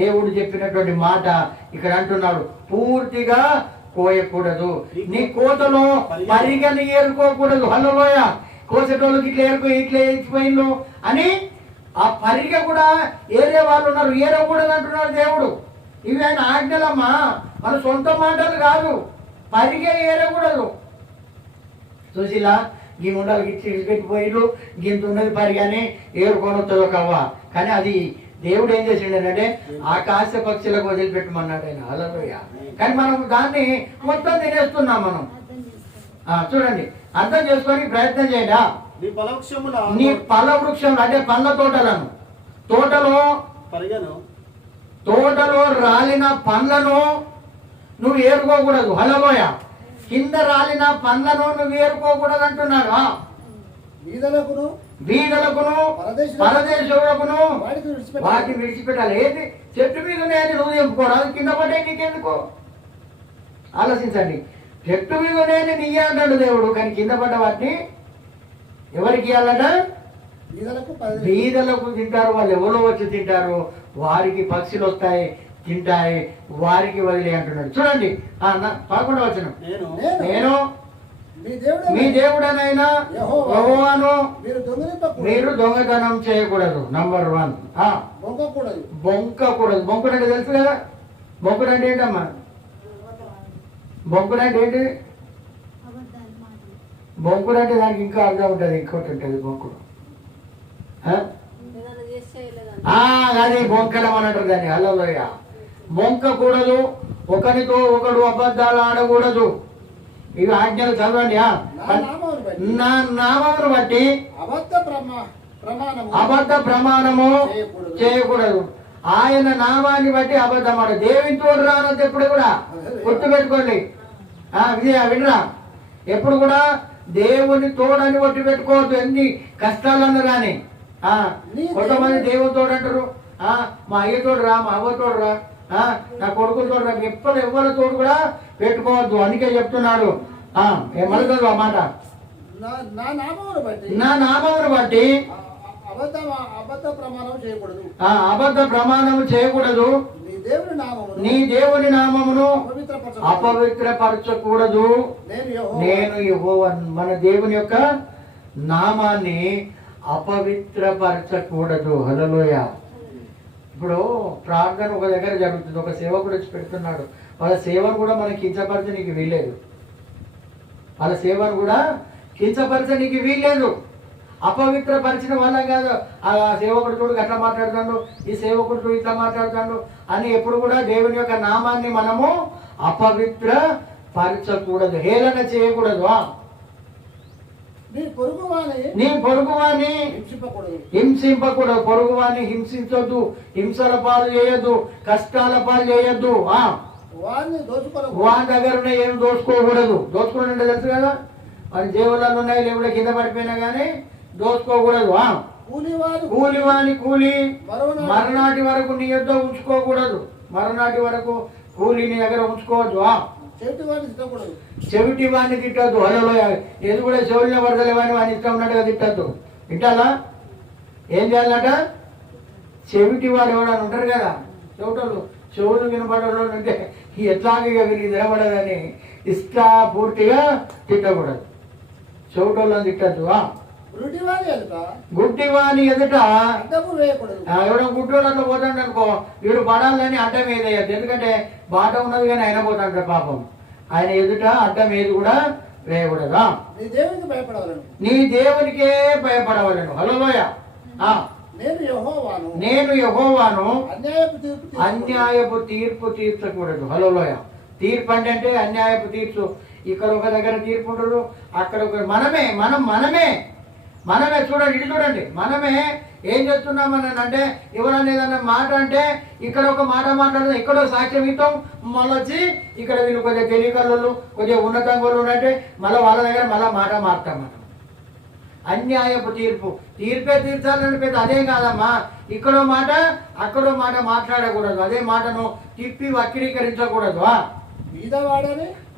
దేవుడు చెప్పినటువంటి మాట ఇక్కడ అంటున్నాడు, పూర్తిగా కోయకూడదు. నీ కోతలో పరిగని ఏరుకోకూడదు. హల్లెలూయా. కోసేటోళ్ళకి ఇట్లా ఏరుకో, ఇట్లా ఇచ్చిపోయిండు అని ఆ పరిగ కూడా ఏరే వాళ్ళు ఉన్నారు. ఏరకూడదు అంటున్నాడు దేవుడు. ఇవి ఆయన ఆజ్ఞలమ్మా, మన సొంత మాటలు కాదు. పరిగె ఏరకూడదు. చూసిలా ఈ ముండలకి ఇచ్చి పెట్టిపోయిళ్ళు, గింత ఉన్నది పరిగానే ఏరుకొని వస్తుంది కవ్వ. కానీ అది దేవుడు ఏం చేసిండే ఆకాశ పక్షులకు వదిలిపెట్టమన్నాడు ఆయన. హల్లెలూయా. కానీ మనం దాన్ని మొత్తం తినేస్తున్నాం మనం. చూడండి, అర్థం చేసుకొని ప్రయత్నం చేయండి. నీ పళ్ళ వృక్షం అంటే పళ్ళ తోటలను తోటలో రాలిన పండ్లను నువ్వు ఏరుకోకూడదు. హల్లెలూయా. కింద రాలిన పండ్లను నువ్వు ఏరుకోకూడదు అంటున్నాడు. బీదలకును పరదేశులకును వాటిని విడిచిపెట్టాలి. ఏంటి? చెట్టు మీద నేను నువ్వు చెప్పుకోవడం కింద పడ్డాయి నీకెందుకు? ఆలోచించండి. చెట్టు మీద నేను నీయ అంటాడు దేవుడు. కానీ కింద పడ్డ వాటిని ఎవరికి ఇవ్వాలట? బీదలకు తింటారు. వాళ్ళు ఎవరో వచ్చి తింటారు. వారికి పక్షులు వస్తాయి, తింటాయి, వారికి వదిలే అంటున్నాడు. చూడండి 11వ వచనం. నేను మీ దేవుడనైనా యెహోవాను మీరు దొంగతనం చేయకూడదు. నంబర్ 1. బొంకకూడదు. బొంకుడు అంటే తెలుసు కదా. బొంకుడు అంటే ఏంటమ్మా? బొంకుడు అంటే ఏంటి? బొంకుడు అంటే దానికి ఇంకా అర్థం ఉంటుంది, ఇంకోటి ఉంటుంది బొంకుడు. అది బొంకడం అని అంటారు దాన్ని. హల్లెలూయా. బొంకకూడదు. ఒకరితో ఒకడు అబద్ధాలు ఆడకూడదు. ఇవి ఆజ్ఞలు చదవండి. నా నామమును బట్టి అబద్ధ ప్రమాణము చేయకూడదు. ఆయన నామాన్ని బట్టి అబద్ధం ఆడు. దేవుని తోడు రానొద్దు ఎప్పుడు కూడా, గుర్తుపెట్టుకోండి. విజయ వినరా, ఎప్పుడు కూడా దేవుని తోడని ఒట్టు పెట్టుకోవద్దు. ఎన్ని కష్టాలన్నా కానీ కొంతమంది దేవుని తోడు అంటారు. మా అయ్య తోడు రా, మా అవ్వ తోడు రా, నా కొడుకుల తోడు రా. ఎప్పుడు ఎవరి తోడు కూడా పెట్టుకోవద్దు. అందుకే చెప్తున్నాడు. ఏమనుకోదు ఆ మాట, నా నామమును బట్టి అబద్ధ ప్రమాణము చేయకూడదు, నీ దేవుని నామమును అపవిత్రపరచకూడదు. నేను యెహోవాను. మన దేవుని యొక్క నామాన్ని అపవిత్రపరచకూడదు. హల్లెలూయా. ఇప్పుడు ప్రార్థన ఒక దగ్గర జరుగుతుంది, ఒక సేవకుడు వచ్చి పెడుతున్నాడు. వాళ్ళ సేవను కూడా మనకి కించపరిచే నీకు వీల్లేదు. వాళ్ళ సేవను కూడా కించపరిచే నీకు వీల్లేదు. అపవిత్రపరిచిన వల్ల కాదు, ఆ సేవకుడు చూడు అట్లా మాట్లాడుతాడు, ఈ సేవకుడు చూడు ఇట్లా మాట్లాడుతాడు అని ఎప్పుడు కూడా దేవుని యొక్క నామాన్ని మనము అపవిత్ర పరచకూడదు, హేళన చేయకూడదు. నీ పొరుగువాని హింసింపకూడదు. పొరుగువాన్ని హింసించొద్దు, హింసల పాలు చేయొద్దు, కష్టాల పాలు చేయొద్దు. వాని దగ్గర ఏం దోచుకోకూడదు. దోచుకోవడం అంటే తెలుసు కదా, వాడి జేబులలో ఉన్నాయి, లేకుండా కింద పడిపోయినా కానీ దోచుకోకూడదు. కూలివాని కూలి మరణాటి వరకు నీ యొద్ద ఉంచుకోకూడదు. మరణాటి వరకు కూలి నీ దగ్గర ఉంచుకోవద్దు. చెవిటి వాడిని తిట్టద్దు. హలో, ఏది కూడా చెవులిన పడతలేవని వాడిని ఇష్టం ఉన్నట్టుగా తిట్టద్దు. వింటాలా? ఏం చేయాలట? చెవిటి వాడు ఎవడని ఉంటారు కదా, చెవిటోళ్ళు, చెవులు వినపడలో అంటే ఎట్లాగే వీరికి నిలబడదని ఇష్టపూర్తిగా తిట్టకూడదు. చెవిటోళ్ళని తిట్టద్దు. గుడ్డివాని ఎదుట ఎవడో గుడ్డోడు అట్లా పోతాడు అనుకో, వీడు పడాలని అడ్డం ఏదయ్యద్దు. ఎందుకంటే బాట ఉన్నది కానీ ఆయన పోతాడు పాపం. ఆయన ఎదుట అడ్డం ఏది కూడా వేయకూడదా. నీ దేవునికే భయపడవలను. హల్లెలూయా. నేను యెహోవాను, అన్యాయపు తీర్పు తీర్చకూడదు. హల్లెలూయా. తీర్పు అంటే అన్యాయపు తీర్పు. ఇక్కడ ఒక దగ్గర తీర్పు ఉండదు, అక్కడ ఒక మనమే చూడండి, ఇటు చూడండి, మనమే ఏం చేస్తున్నామని అంటే ఎవరన్నా ఏదన్నా మాట అంటే ఇక్కడ ఒక మాట మాట్లాడదాం, ఇక్కడ సాక్ష్యం ఇస్తాం, మళ్ళీ వచ్చి ఇక్కడ వీళ్ళు కొద్దిగా తెలియకళ్ళు కొద్దిగా ఉన్నతంగా ఉన్నట్టే మళ్ళీ వాళ్ళ దగ్గర మళ్ళీ మాట మారుతాం మనం. అన్యాయపు తీర్పే తీర్చాలని పెద్ద అదే కాదమ్మా. ఇక్కడో మాట అక్కడో మాట మాట్లాడకూడదు. అదే మాటను తిప్పి వక్రీకరించకూడదు.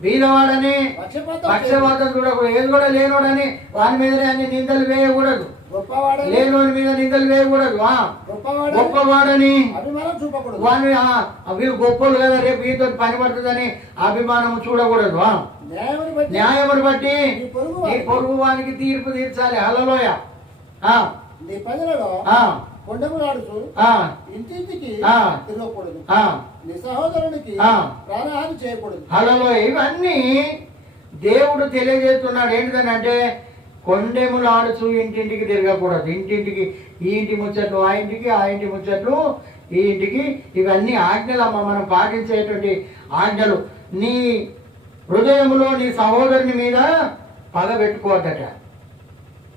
బీదవాడని పక్షపాతం చూడకూడదు. ఏది కూడా లేనోడని వాని మీదనే అన్ని నిందలు వేయకూడదు. లేనోడి మీద నిందలు వేయకూడదు. గొప్పవాడని వాని వీళ్ళు గొప్పలు కదా, రేపు వీటితో పని పడుతుందని అభిమానం చూడకూడదు. న్యాయమును బట్టి నీ పొరుగు వానికి తీర్పు తీర్చాలి. హల్లెలూయా. ఇంటింటికి తిరగకూడదు, నీ సహోదరునికి ప్రాణహాని చేయకూడదు. హల్లెలూయా. ఇవన్నీ దేవుడు తెలియజేస్తున్నాడు. ఏంటిదనంటే కొండెములాడుచు ఇంటింటికి తిరగకూడదు. ఇంటింటికి ఈ ఇంటి ముచ్చట్లు ఆ ఇంటికి, ఆ ఇంటి ముచ్చట్లు ఈ ఇంటికి. ఇవన్నీ ఆజ్ఞలు అమ్మ, మనం పాటించేటువంటి ఆజ్ఞలు. నీ హృదయంలో నీ సహోదరుని మీద పగ పెట్టుకోవద్దట.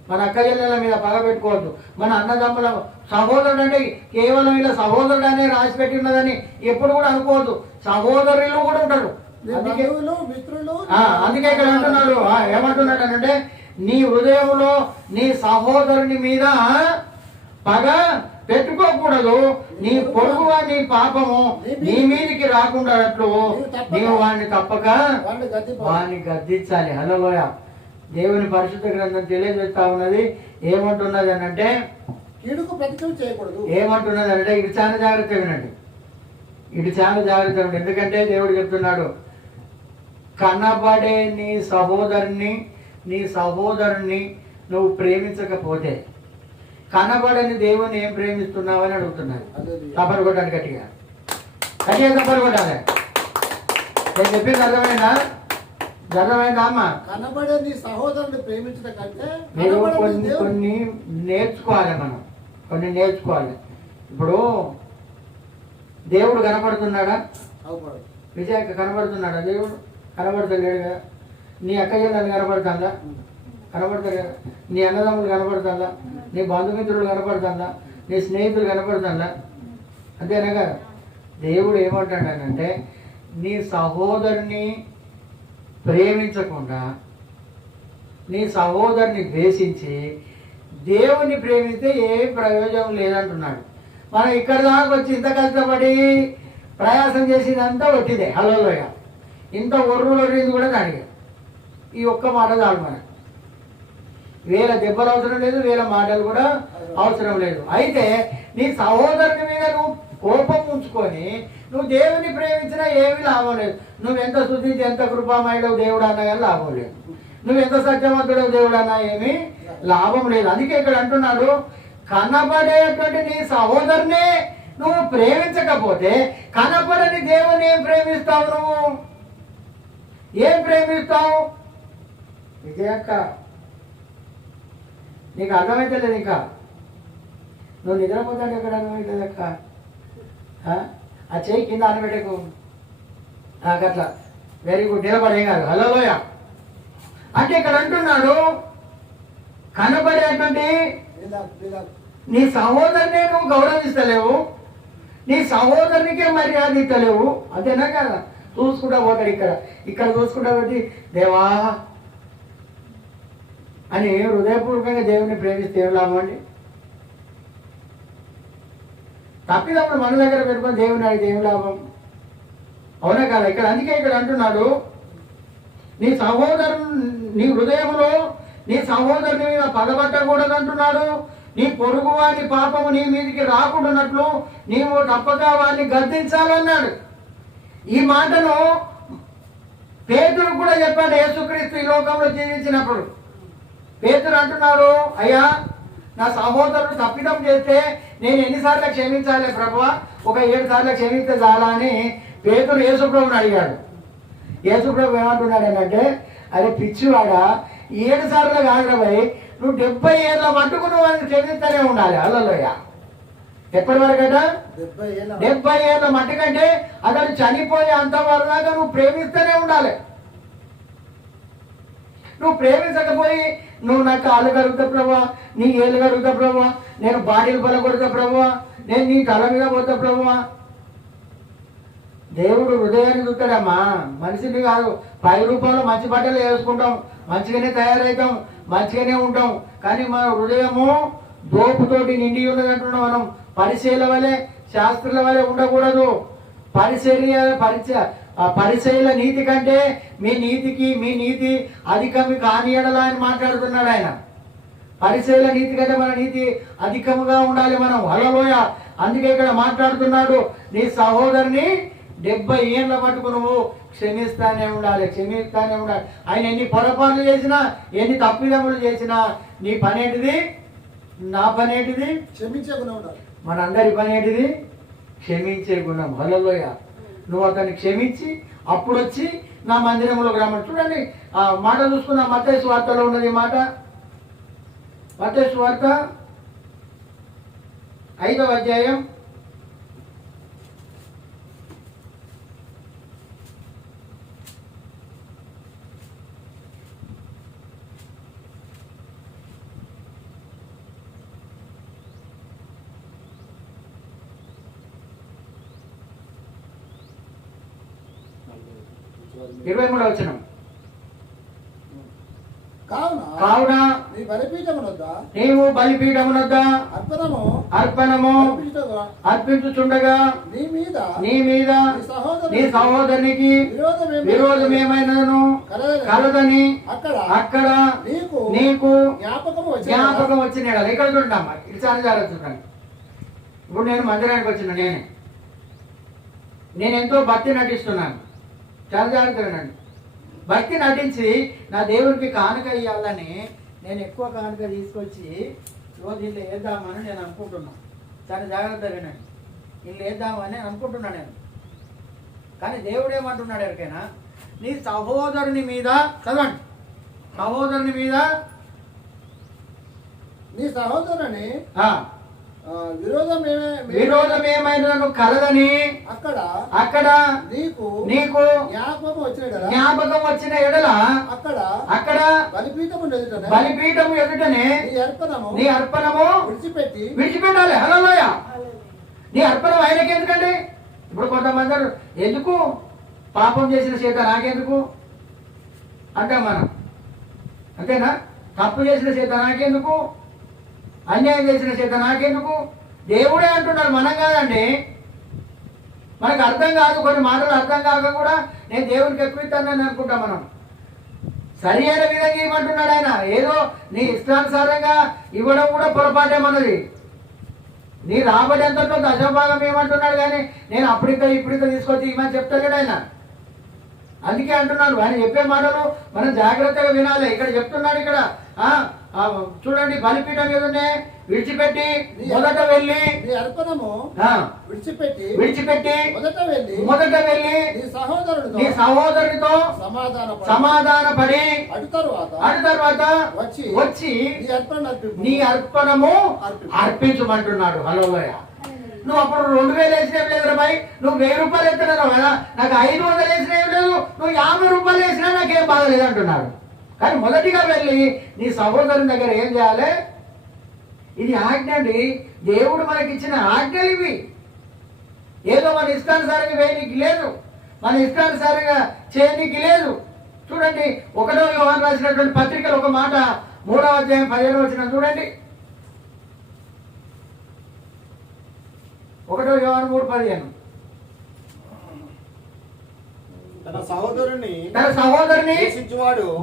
మన అక్క చెల్లెల మీద పగ పెట్టుకోవద్దు. మన అన్నదమ్ముల సహోదరుడు అంటే కేవలం ఇలా సహోదరుడు అనే రాసి పెట్టి ఉన్నదని ఎప్పుడు కూడా అనుకోవద్దు. సహోదరులు కూడా ఉంటారు. అందుకే ఇక్కడ అంటున్నాడు, ఏమంటున్నాడు అంటే నీ హృదయంలో నీ సహోదరుని మీద పగ పెట్టుకోకూడదు. నీ పొరుగు నీ పాపము నీ మీదికి రాకుండా నీవు వాడిని తప్పక వాడిని గద్దించాలి. హల్లెలూయా. దేవుని పరిశుద్ధ గ్రంథం తెలియజేస్తా ఉన్నది. ఏమంటున్నది అని అంటే ఏమంటున్నది అంటే ఇటు చాలా జాగ్రత్త వినండి, ఇటు చాలా జాగ్రత్త వినండి. ఎందుకంటే దేవుడు చెప్తున్నాడు, కనబడే నీ సహోదరుని నువ్వు ప్రేమించకపోతే కనబడని దేవుని ఏం ప్రేమిస్తున్నావు అని అడుగుతున్నాడు. తప్పలు కొట్టాలి, గట్టిగా తప్పలు కొట్టాలి. నేను చెప్పింది అర్థమైందా? అమ్మా, కనబడే నీ సహోదరుని ప్రేమించడం కంటే మీరు కొన్ని నేర్చుకోవాలి. మనం కొన్ని నేర్చుకోవాలి. ఇప్పుడు దేవుడు కనబడుతున్నాడా? విజయక్క కనబడుతున్నాడా? దేవుడు కనబడతలేడు కదా. నీ అక్క చెల్లెలు కనబడుతుందా? కనబడతారు కదా. నీ అన్నదమ్ములు కనబడుతుందా? నీ బంధుమిత్రులు కనబడుతుందా? నీ స్నేహితులు కనబడుతుందా? అంతేనా కదా? దేవుడు ఏమంటాడనంటే నీ సహోదరుని ప్రేమించకుండా నీ సహోదరుని ద్వేషించి దేవుని ప్రేమిస్తే ఏ ప్రయోజనం లేదంటున్నాడు. మనం ఇక్కడ దాకా వచ్చి ఇంత కష్టపడి ప్రయాసం చేసిందంతా వచ్చిందే హలోయ. ఇంత ఒర్రులొరింది కూడా దానికి ఈ ఒక్క మాట చాలు మనకు. వేల దెబ్బలు అవసరం లేదు, వేల మాటలు కూడా అవసరం లేదు. అయితే నీ సహోదరుని మీద నువ్వు కోపం ఉంచుకొని నువ్వు దేవుని ప్రేమించినా ఏమీ లాభం లేదు. నువ్వెంత స్తుతించి ఎంత కృపామయుడవు దేవుడు అన్నా కానీ లాభం లేదు. నువ్వెంత సత్యవంతుడవు దేవుడు అన్నా ఏమీ లాభం లేదు. అందుకే ఇక్కడ అంటున్నాడు, కనబడేటువంటి నీ సహోదరునే నువ్వు ప్రేమించకపోతే కనపడని దేవుని ఏం ప్రేమిస్తావు? నువ్వు ఏం ప్రేమిస్తావు? విజయక్క, నీకు అర్థమైతే లేదు. ఇంకా నువ్వు నిద్రపోతాడు ఎక్కడ అర్థమవుతుంది అక్క? ఆ చెయ్యి కింద అనబెట్టకు అట్లా. వెరీ గుడ్, నిలబడేం కాదు. హలోయ అంటే ఇక్కడ అంటున్నాడు, కనబడేటువంటి నీ సహోదరునే నువ్వు గౌరవిస్తలేవు, నీ సహోదరునికే మర్యాద ఇస్తలేవు. అంతేనా కదా? చూసుకుంటా పోతాడు. ఇక్కడ చూసుకుంటా పోతే దేవా అని హృదయపూర్వకంగా దేవుని ప్రేమిస్తే ఏం లాభం అండి? తప్పిదప్పుడు మన దగ్గర పెట్టుకొని దేవుని అడిగితే ఏం లాభం? అవునా కదా? అందుకే ఇక్కడ అంటున్నాడు, నీ సహోదరు నీ హృదయంలో నీ సహోదరుని మీద పగబట్టకూడదు అంటున్నాడు. నీ పొరుగు వాని పాపము నీ మీదకి రాకుండానట్లు నీవు తప్పక వారిని గద్దించాలన్నాడు. ఈ మాటను పేతురు కూడా చెప్పాడు యేసుక్రీస్తు ఈ లోకంలో జీవించినప్పుడు. పేతురు అంటున్నారు, అయ్యా నా సహోదరుడు తప్పిదం చేస్తే నేను ఎన్నిసార్లు క్షమించాలి ప్రభువా? ఒక 7 సార్లు క్షమిస్తే చాలా అని పేతురు యేసుప్రభుని అడిగాడు. యేసుప్రభు ఏమంటున్నాడు అంటే, అరే పిచ్చివాడా, 7 సార్లు కాదురా భయ్, నువ్వు 70 ఏళ్ళ మట్టుకు నువ్వు అది క్షమిస్తూనే ఉండాలి. అల్లలోయ ఎప్పటి వరకట? 70 ఏళ్ళ మట్టుకంటే అతను చనిపోయే అంతవరకు దాకా నువ్వు ప్రేమిస్తూనే ఉండాలి. నువ్వు ప్రేమించకపోయి నువ్వు నా కాళ్ళు కడుగుతా ప్రభా, నీ ఏళ్ళు కడుగుతా ప్రభా, నేను బాడీలు పలగొడతా ప్రభా, నేను నీ తల మీద పోతా ప్రభా. దేవుడు హృదయాన్ని చూస్తాడమ్మా, మనిషిని కాదు. 10 రూపాయలు మంచి బట్టలు వేసుకుంటాం, మంచిగానే తయారవుతాం, మంచిగానే ఉంటాం. కానీ మన హృదయము దోపుతోటి నిండి ఉన్నదంటున్నాం. మనం పరిచయల వలె శాస్త్రుల వలె ఉండకూడదు. పరిచయల నీతి కంటే మీ నీతి అధికమి కానియడలా అని మాట్లాడుతున్నాడు ఆయన. పరిచయల నీతి కంటే మన నీతి అధికముగా ఉండాలి మనం. హల్లెలూయా. అందుకే ఇక్కడ మాట్లాడుతున్నాడు, నీ సహోదరుని 70 ఏళ్ళ మటుకు నువ్వు క్షమిస్తానే ఉండాలి. ఆయన ఎన్ని పొరపాట్లు చేసినా, ఎన్ని తప్పిదములు చేసినా నీ పనేటిది, నా పనేటిది? క్షమించే గుణం ఉండాలి. మనందరి పనేటిది? క్షమించే గుణం. హల్లెలూయా. నువ్వు అతన్ని క్షమించి అప్పుడు వచ్చి నా మందిరంలోకి రమ్మని. చూడండి ఆ మాట చూసుకున్న మత్తయి సువార్తలో ఉన్నది ఈ మాట. మత్తయి సువార్త 5వ అధ్యాయం 23వ వచనం. కావున నీవు బలిపీఠమునొద్ద అర్పణము అర్పించుచుండగా నీ మీద నీ సహోదరునికి విరోధమేమైనను కలదని అక్కడ నీకు జ్ఞాపకం వచ్చిన. ఇక్కడ చూడమ్మా, ఇది చాలా జరుగుతుంది. ఇప్పుడు నేను మందిరానికి వచ్చిన, నేను ఎంతో భక్తి నటిస్తున్నాను. చాలా జాగ్రత్తగానండి. భక్తి నటించి నా దేవుడికి కానుక ఇవ్వాలని నేను ఎక్కువ కానుక తీసుకొచ్చి రోజు ఇల్లు వేద్దామని నేను అనుకుంటున్నాను. చాలా జాగ్రత్తగా వినండి. ఇల్లు వేద్దామని అనుకుంటున్నాను నేను. కానీ దేవుడు ఏమంటున్నాడు ఎవరికైనా, నీ సహోదరుని మీద చదవండి, సహోదరుని మీద నీ సహోదరుని విరోధం ఏమైనా కలదని అక్కడ నీకు జ్ఞాపకం వచ్చిన ఎడల అక్కడ బలిపీఠము ఎదుటనే నీ అర్పణము విడిచిపెట్టాలి. హల్లెలూయా. నీ అర్పణం ఆయనకే కొంతమంది ఎందుకు పాపం చేసిన చేత నాకెందుకు అంటాం మనం, అంతేనా? తప్పు చేసిన చేత నాకెందుకు, అన్యాయం చేసిన చేత నాకెందుకు? దేవుడే అంటున్నాడు, మనం కాదండి. మనకు అర్థం కాదు, కొన్ని మాటలు అర్థం కాక కూడా నేను దేవునికి ఎక్కువ ఇస్తానని అనుకుంటాం మనం. సరి అయిన విధంగా ఇవ్వమంటున్నాడు ఆయన. ఏదో నీ ఇష్టానుసారంగా ఇవ్వడం కూడా పొరపాటేమన్నది. నీ రాబడి ఎంతలో దశభాగం ఏమంటున్నాడు, కానీ నేను అప్పుడింత ఇప్పుడింత తీసుకొచ్చి ఇవ్వమని చెప్తలేడు ఆయన. అందుకే అంటున్నాడు, ఆయన చెప్పే మాటలు మనం జాగ్రత్తగా వినాలి. ఇక్కడ చెప్తున్నాడు, ఇక్కడ చూడండి, బలిపీఠం మీదనే విడిచిపెట్టి మొదట వెళ్ళి నీ అర్పణము విడిచిపెట్టి మొదట వెళ్ళి నీ సహోదరుడితో సమాధానపడి అటు తర్వాత వచ్చి నీ అర్పణము అర్పించమంటున్నాడు. హల్లెలూయా. నువ్వు అప్పుడు 2000 వేసినవి లేదు బాయ్, నువ్వు 1000 రూపాయలు ఎత్తున్నావు కదా, నాకు 500 వేసినవి లేదు, నువ్వు 50 రూపాయలు వేసినా నాకేం బాధ లేదు అంటున్నాడు. కానీ మొదటిగా వెళ్ళి నీ సహోదరుని దగ్గర ఏం చేయాలి? ఇది ఆజ్ఞ అండి, దేవుడు మనకి ఇచ్చిన ఆజ్ఞలు ఇవి. ఏదో మన ఇష్టానుసారంగా వేయనీకి లేదు, మన ఇష్టానుసారంగా చేయనీకి లేదు. చూడండి, 1వ యోహాను రాసినటువంటి పత్రికలో ఒక మాట, 3వ అధ్యాయం 15వ వచనం చూడండి. 1వ యోహాను 3:15. తన సహోదరుని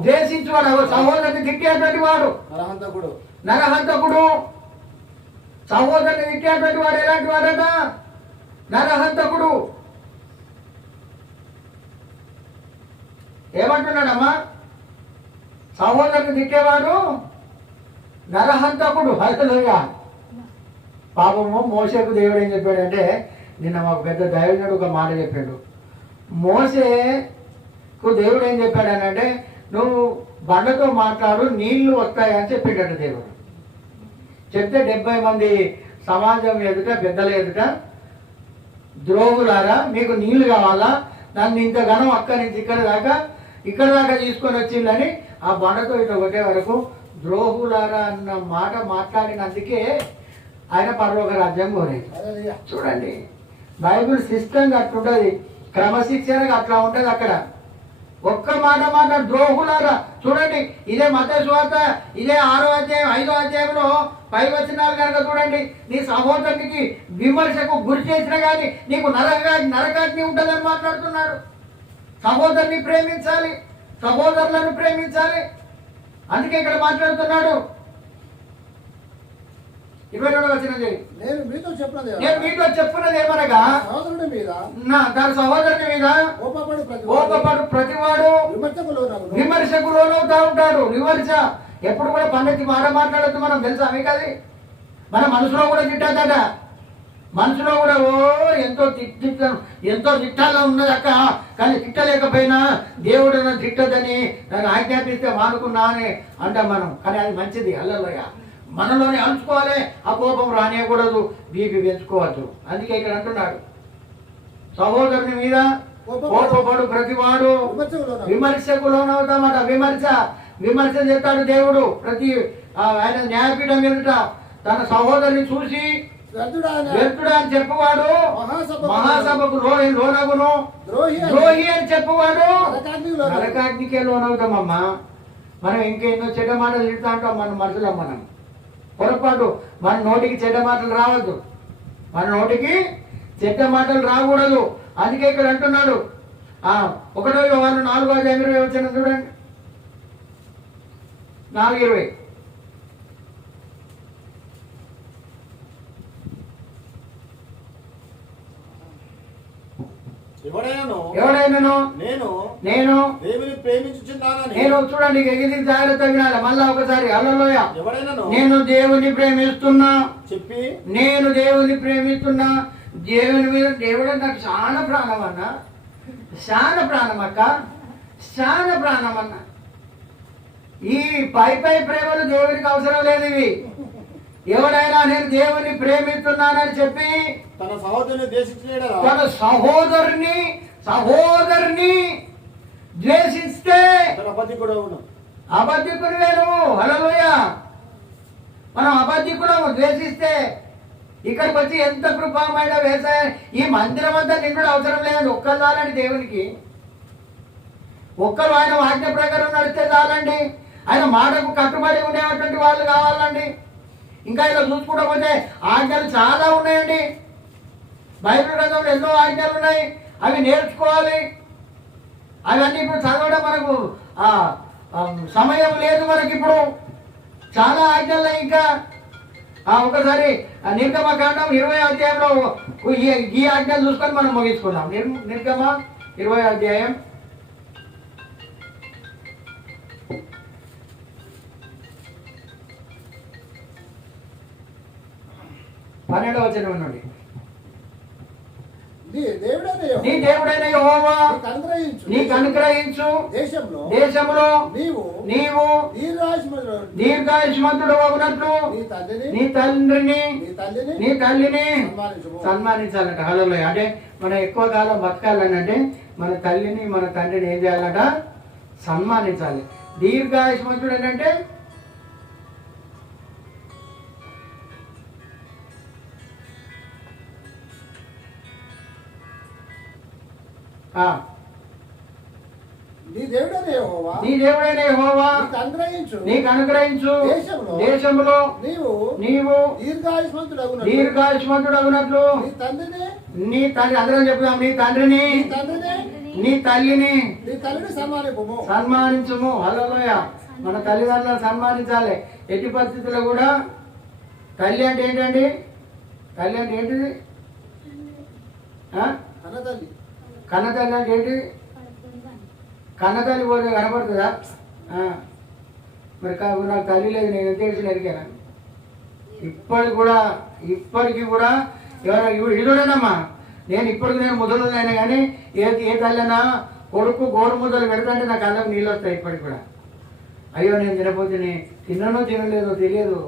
ద్వేషించువాడు సహోదరుని తిట్టేటువంటి వాడు నరహంతకుడు. సహోదరుని తిట్టేటువంటి వాడు ఎలాంటి వాడట? నరహంతకుడు. ఏమంటున్నాడమ్మా? సహోదరుని తిట్టేవాడు నరహంతకుడు. హల్లెలూయా. పాపము మోషేకు దేవుడు ఏం చెప్పాడంటే, నిన్న మాకు పెద్ద దైవజ్ఞుడు ఒక మాట చెప్పాడు. మోషేకు దేవుడు ఏం చెప్పాడనంటే, నువ్వు బండతో మాట్లాడు, నీళ్లు వస్తాయని చెప్పిండట దేవుడు. చెప్తే 70 మంది సమాజం ఎదుట, పెద్దల ఎదుట, ద్రోహులారా మీకు నీళ్లు కావాలా, నన్ను ఇంతగానం అక్కడి నుంచి ఇక్కడ దాకా తీసుకొని వచ్చిందని ఆ బండతో ఇట్లా కొట్టే వరకు ద్రోహులారా అన్న మాట మాట్లాడినందుకే ఆయన పరలోక రాజ్యం కోరేది. చూడండి, బైబిల్ సిస్టమ్ అట్లుంటది, క్రమశిక్షణగా అట్లా ఉంటది. అక్కడ ఒక్క మాట ద్రోహులారా. చూడండి, ఇదే మత్తయి సువార్త, ఇదే 6వ అధ్యాయం 5వ అధ్యాయంలో 5 వచనాలు కనుక చూడండి, నీ సహోదరునికి విమర్శకు గురి చేసినా కానీ నీకు నరకాగ్ని ఉంటుందని మాట్లాడుతున్నాడు. సహోదరుని ప్రేమించాలి, సహోదరులను ప్రేమించాలి. అందుకే ఇక్కడ మాట్లాడుతున్నాడు. 22వ వచనం నేను మీతో చెప్పున్నది ఏమనగా, తన సహోదరుని మీద కోపపడు ప్రతివాడు విమర్శకు లోనవుతా ఉంటాడు. విమర్శ ఎప్పుడు కూడా పన్నెత్తి మాట్లాడద్దు. మనం తెలుసా మీకు అది? మన మనసులో కూడా తిట్టదట. మనసులో కూడా ఎంతో తిట్టాలో ఉన్నది అక్క, కానీ తిట్టలేకపోయినా దేవుడు నన్ను తిట్టదని నన్ను ఆజ్ఞాపిస్తే మానుకున్నా అని అంటాం మనం. కానీ అది మంచిది. హల్లెలూయా. మనలోనే అలుచుకోవాలి, ఆ కోపం రానియకూడదు, బీపీ పెంచుకోవద్దు. అందుకే ఇక్కడ అంటున్నాడు, సహోదరుని మీద కోపపడు ప్రతివాడు విమర్శకు లోనవుతామట. విమర్శ చేస్తాడు దేవుడు. ఆయన న్యాయపీఠం ఎదుట తన సహోదరుని చూసి వ్యర్థుడా అని చెప్పువాడు మహాసభకు లోనగును, ద్రోహి అని చెప్పువాడు నరకాగ్నికే లోనవుతామమ్మా. మనం ఇంకెన్నో చెడ్డ మాటలు తిడుతూ ఉంటాం మన మనసులో. మనం పొరపాటు మన నోటికి చెడ్డ మాటలు రావద్దు, మన నోటికి చెడ్డ మాటలు రాకూడదు. అందుకే ఇక్కడ అంటున్నాడు, 1వ యోహాను 4వ అధ్యాయం 20వ వచనం చూడండి. 4:20. ఎవడైనాను నేను దేవుని ప్రేమించుచున్నానని. నేను చూడండి, ఇది జాగ్రత్త వినాలి. మళ్ళా ఒకసారి హల్లెలూయా. నేను దేవుని ప్రేమిస్తున్నా చెప్పి, నేను దేవుని ప్రేమిస్తున్నా. దేవుని మీద దేవుడు నాకు చాలా ప్రాణం అన్న, చాలా ప్రాణం అక్క, చాలా ప్రాణం అన్న. ఈ పై ప్రేమలు దేవునికి అవసరం లేదు. ఇవి ఎవడైనా నేను దేవుని ప్రేమిస్తున్నానని చెప్పి తన సహోదరుని ద్వేషిస్తే అబద్ధికుడు వేరు. హల్లెలూయా. మనం అబద్ధికులము. ద్వేషిస్తే ఇక్కడికి వచ్చి ఎంత కృపమైన వ్యవసాయం, ఈ మందిరం అంతా నిండు అవసరం లేదండి. ఒక్కరు చాలండి దేవునికి. ఒక్కరు ఆయన వాక్య ప్రకారం నడిస్తే చాలండి. ఆయన మాటకు కట్టుబడి ఉండేటువంటి వాళ్ళు కావాలండి. ఇంకా ఇలా చూసుకుంటూ పోతే ఆజ్ఞలు చాలా ఉన్నాయండి. బైబిల్ గ్రంథంలో ఎన్నో ఆజ్ఞలు ఉన్నాయి, అవి నేర్చుకోవాలి. అవన్నీ ఇప్పుడు చదవడం మనకు సమయం లేదు. మనకి ఇప్పుడు చాలా ఆజ్ఞలు ఇంకా. ఒకసారి నిర్గమకాండం 20వ అధ్యాయంలో ఈ ఆజ్ఞలు చూసుకొని మనం ముగించుకుందాం. నిర్గమ 20వ అధ్యాయం 12వ వచనం నుండి. నీ దేవుడైన యెహోవా నీకు అనుగ్రహించు దేశంలో నీవు దీర్ఘాయుష్మంతుడు అవునట్లు నీ తల్లిని సన్మానించాలంట. హల్లెలూయా. అంటే మనం ఎక్కువ కాలం బతకాలని అంటే మన తల్లిని మన తండ్రిని ఏం చేయాలంట? సన్మానించాలి. దీర్ఘాయుష్మంతుడు ఏంటంటే నీ దేవుడైన యెహోవా నీకు అనుగ్రహించు దేశంలో నీవు దీర్ఘాయుష్మంతుడగునట్లు నీ తండ్రి, అందరం చెప్తాం, నీ తండ్రిని నీ తల్లిని సన్మానించుము. హల్లెలూయా. మన తల్లిదండ్రులను సన్మానించాలి ఎట్టి పరిస్థితుల్లో కూడా. తల్లి అంటే ఏంటండి? తల్లి అంటే ఏంటిది? కన్నతల్లి అంటే ఏంటి? కన్నతల్లి పోతే కనపడుతుందా? మరి నాకు తల్లి లేదు, నేను ఎంత తెలిసి అడిగాను. ఇప్పటికి కూడా ఎవరు ఇడుడేనమ్మా. నేను ముదలైనా కానీ ఏ తల్లినా కొడుకు గోరు ముద్దలు పెడతాంటే నాకు కళ్ళకు నీళ్ళు వస్తాయి ఇప్పటికి కూడా. అయ్యో నేను తినపోతే తిన్ననో తినలేదో తెలియదు.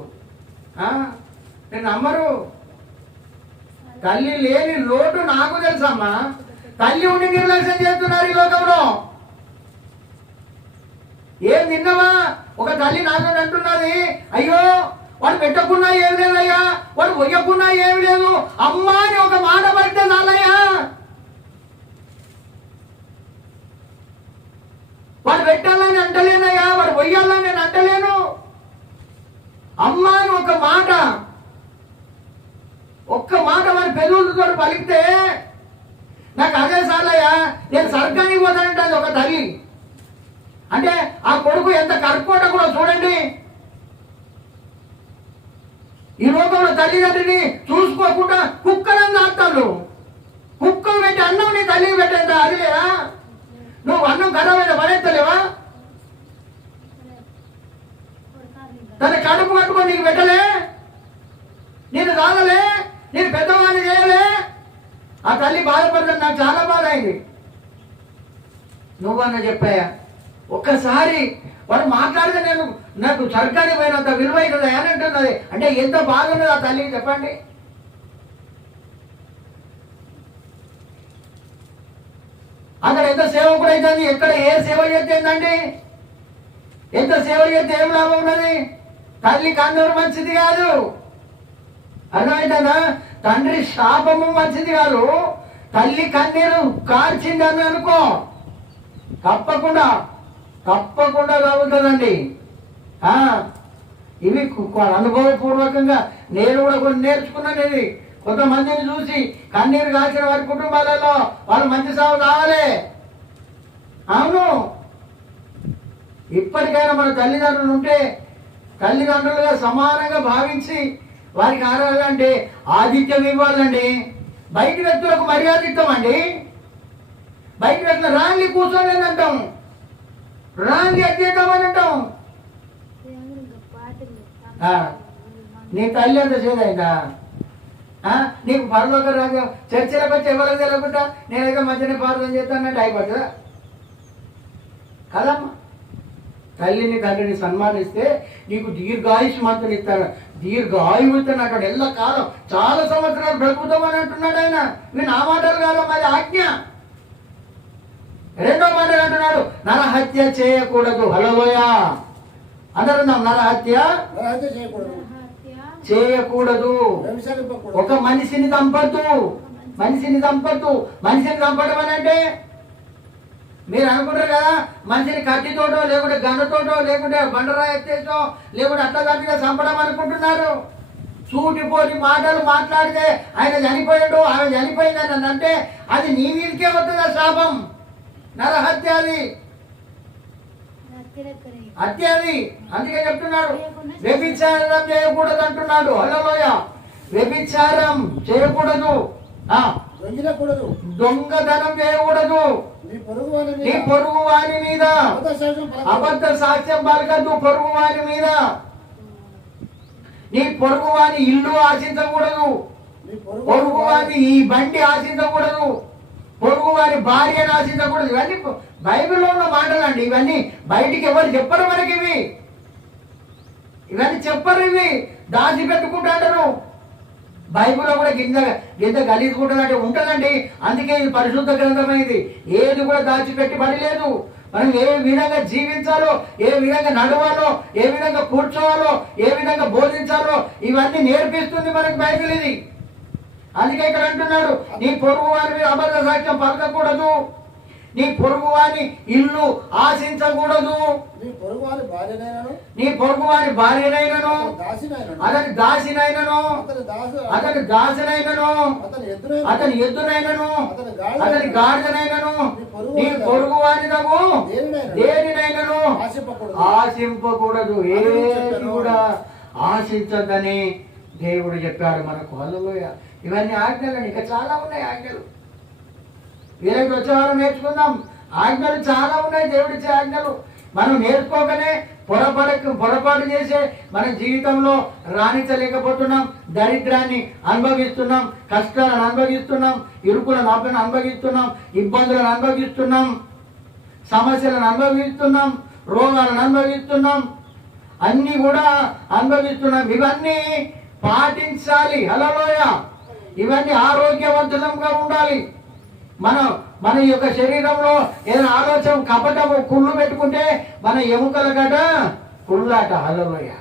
నేను నమ్మరు. తల్లి లేని లోటు నాకు తెలుసమ్మా. తల్లి ఉండి నిర్లక్ష్యం చేస్తున్నారు ఈ లోకంలో. ఏం తిన్నావా? ఒక తల్లి నాతో అంటున్నది, అయ్యో వాడు పెట్టకున్నా ఏమి లేదయ్యా, వాడు మొయ్యకున్నా ఏమి లేదు, అమ్మా అని ఒక మాట పడితే చాలయ్యా. వాడు పెట్టాలని అంటలేనయ్యా, వాడు మొయ్యాలని నేను అంటలేను. అమ్మా అని ఒక్క మాట వాడి పెదవులతో పలికితే నాకు అదే సార్లయ్యా, నేను స్వర్గానికి పోతానంటే అది ఒక తల్లి. అంటే ఆ కొడుకు ఎంత కర్కోట కూడా చూడండి. ఈ లోకంలో తల్లిదండ్రిని చూసుకోకుండా కుక్కలను దాస్తాను. కుక్కలు పెట్టి అన్నం నీ తల్లికి పెట్టేంత అది లేదా? నువ్వు అన్నం ఖరాబైన పడేస్తలేవా? తన కడుపు కట్టుకొని నీకు పెట్టలే, నేను రాగలే, నేను పెద్దవాడిని చేయలే. ఆ తల్లి బాధపడుతుంది. నాకు చాలా బాధ అయింది. నువ్వన్న చెప్పాయా? ఒక్కసారి వాడు మాట్లాడితే నాకు స్వర్గానికి పోయినంత విలువైనది అని అంటున్నది. అంటే ఎంత బాగున్నది ఆ తల్లికి చెప్పండి. అక్కడ ఎంత సేవకుడు అవుతుంది, ఎక్కడ ఏ సేవ చేస్తుందండి? ఎంత సేవ చేస్తే ఏం లాభం ఉన్నది? తల్లి కన్నూరు మంచిది కాదు, అర్థమైందా? తండ్రి శాపము మంచిది కాదు. తల్లి కన్నీరు కార్చిందని అనుకో, తప్పకుండా కలుగుతుందండి. ఇవి అనుభవపూర్వకంగా నేను కూడా కొన్ని నేర్చుకున్నాను. ఇది కొంతమందిని చూసి కన్నీరు కాల్చిన వారి కుటుంబాలలో వాళ్ళు మంచి సాగు కావాలి. అవును, ఇప్పటికైనా మన తల్లిదండ్రులు ఉంటే తల్లిదండ్రులుగా సమానంగా భావించి వారికి ఆరాలంటే ఆతిథ్యం ఇవ్వాలండి. బయట వ్యక్తులకు మర్యాద ఇస్తామండి. బయట వ్యక్తులు రాంగి కూర్చోలేని అంటాం, రాంగి అధ్యయమని అంటాం. నీ తల్లి అంత చేదైందా? నీకు పరలోక రాజ్యం చర్చలకు వచ్చి ఎవరికి తెలియకుండా నేనైతే మంచిగా ప్రార్థన చేస్తానంటే అయిపోతుందా? కదమ్మా. తల్లిని తండ్రిని సన్మానిస్తే నీకు దీర్ఘాయుష్మంతుని ఇస్తాడు, దీర్ఘాయువు ఇస్తాడు. ఎల్ల కాలం చాలా సంవత్సరాలు బ్రతుకుతామని అంటున్నాడు ఆయన. ఇవి నా మాటలు కాదు, మరి ఆజ్ఞ. రెండో మాట అంటున్నాడు, నరహత్య చేయకూడదు. హల్లెలూయా. అందరున్నాం, నరహత్య చేయకూడదు. వ్యభిచరింపకూడదు. ఒక మనిషిని చంపద్దు, మనిషిని చంపద్దు. మనిషిని చంపడం అని అంటే మీరు అనుకుంటారు కదా, మనిషిని కత్తితోటో లేకుంటే గన్నతోటో లేకుంటే బండరాయి ఎత్తేసో లేకుంటే అట్లా తప్పిగా చంపడం అనుకుంటున్నారు. సూటిపోటి మాటలు మాట్లాడితే ఆయన చనిపోయాడు, ఆమె చనిపోయిందని అని అంటే అది నీ మీదకే వస్తుంది ఆ శాపం. నరహత్య అది, హత్య అది. అందుకే చెప్తున్నాడు వ్యభిచారం చేయకూడదు అంటున్నాడు. హల్లెలూయ. వ్యభిచారం చేయకూడదు, దొంగిలకూడదు, దొంగతనం చేయకూడదు, నీ పొరుగువాని నీ మీద పొరుగు వారి మీద అబద్ధ సాక్ష్యం పలకద్దు, పొరుగు వారి మీద. నీ పొరుగు వారి ఇల్లు ఆశించకూడదు, నీ పొరుగు వారి ఈ బండి ఆశించకూడదు, పొరుగు వారి భార్యను ఆశించకూడదు. ఇవన్నీ బైబిల్లో ఉన్న మాటలు అండి. ఇవన్నీ బయటికి ఎవరు చెప్పరు మనకి, ఇవన్నీ చెప్పరు, ఇవి దాచి పెట్టుకుంటారు. బైబిల్లో కూడా గింజ గలీసుకుంటున్నట్టు ఉంటుందండి. అందుకే ఇది పరిశుద్ధ గ్రంథమైంది. ఏది కూడా దాచిపెట్టి పడలేదు. మనం ఏ విధంగా జీవించాలో, ఏ విధంగా నడవాలో, ఏ విధంగా కూర్చోవాలో, ఏ విధంగా బోధించాలో ఇవన్నీ నేర్పిస్తుంది మనకు బైబిల్ ఇది. అందుకే ఇక్కడ అంటున్నాడు, నీ పొరుగు వారి మీద అబద్ధ సాక్ష్యం పలకకూడదు, నీ పొరుగు వారి ఇల్లు ఆశించకూడదు, నీ పొరుగువాని భార్యనైనను, నీ పొరుగు వారి భార్యనైనను, అతని దాసినైనను, అతని దాసినైనను, అతని ఎద్దునైనను, అతని గాడిదనైనను, నీ పొరుగు వారినకు దేనినైనను ఆశింపకూడదు. ఏది కూడా ఆశించదని దేవుడు చెప్పాడు మనకు. హల్లెలూయా. ఇవన్నీ ఆజ్ఞలు. ఇంకా చాలా ఉన్నాయి ఆజ్ఞలు. వీళ్ళకి వచ్చేవారు నేర్చుకుందాం. ఆజ్ఞలు చాలా ఉన్నాయి, దేవుడిచ్చే ఆజ్ఞలు. మనం నేర్చుకోకనే పొరపాటు చేసే మన జీవితంలో రాణించలేకపోతున్నాం. దరిద్రాన్ని అనుభవిస్తున్నాం, కష్టాలను అనుభవిస్తున్నాం, ఇరుకులను అనుభవిస్తున్నాం, ఇబ్బందులను అనుభవిస్తున్నాం, సమస్యలను అనుభవిస్తున్నాం, రోగాలను అనుభవిస్తున్నాం, అన్ని కూడా అనుభవిస్తున్నాం. ఇవన్నీ పాటించాలి. హల్లెలూయా. ఇవన్నీ ఆరోగ్యవంతులంగా ఉండాలి. మన యొక్క శరీరంలో ఏదైనా ఆలోచన కపటము కుళ్ళు పెట్టుకుంటే మన ఎముకల గట కుళ్ళాట. హల్లెలూయా.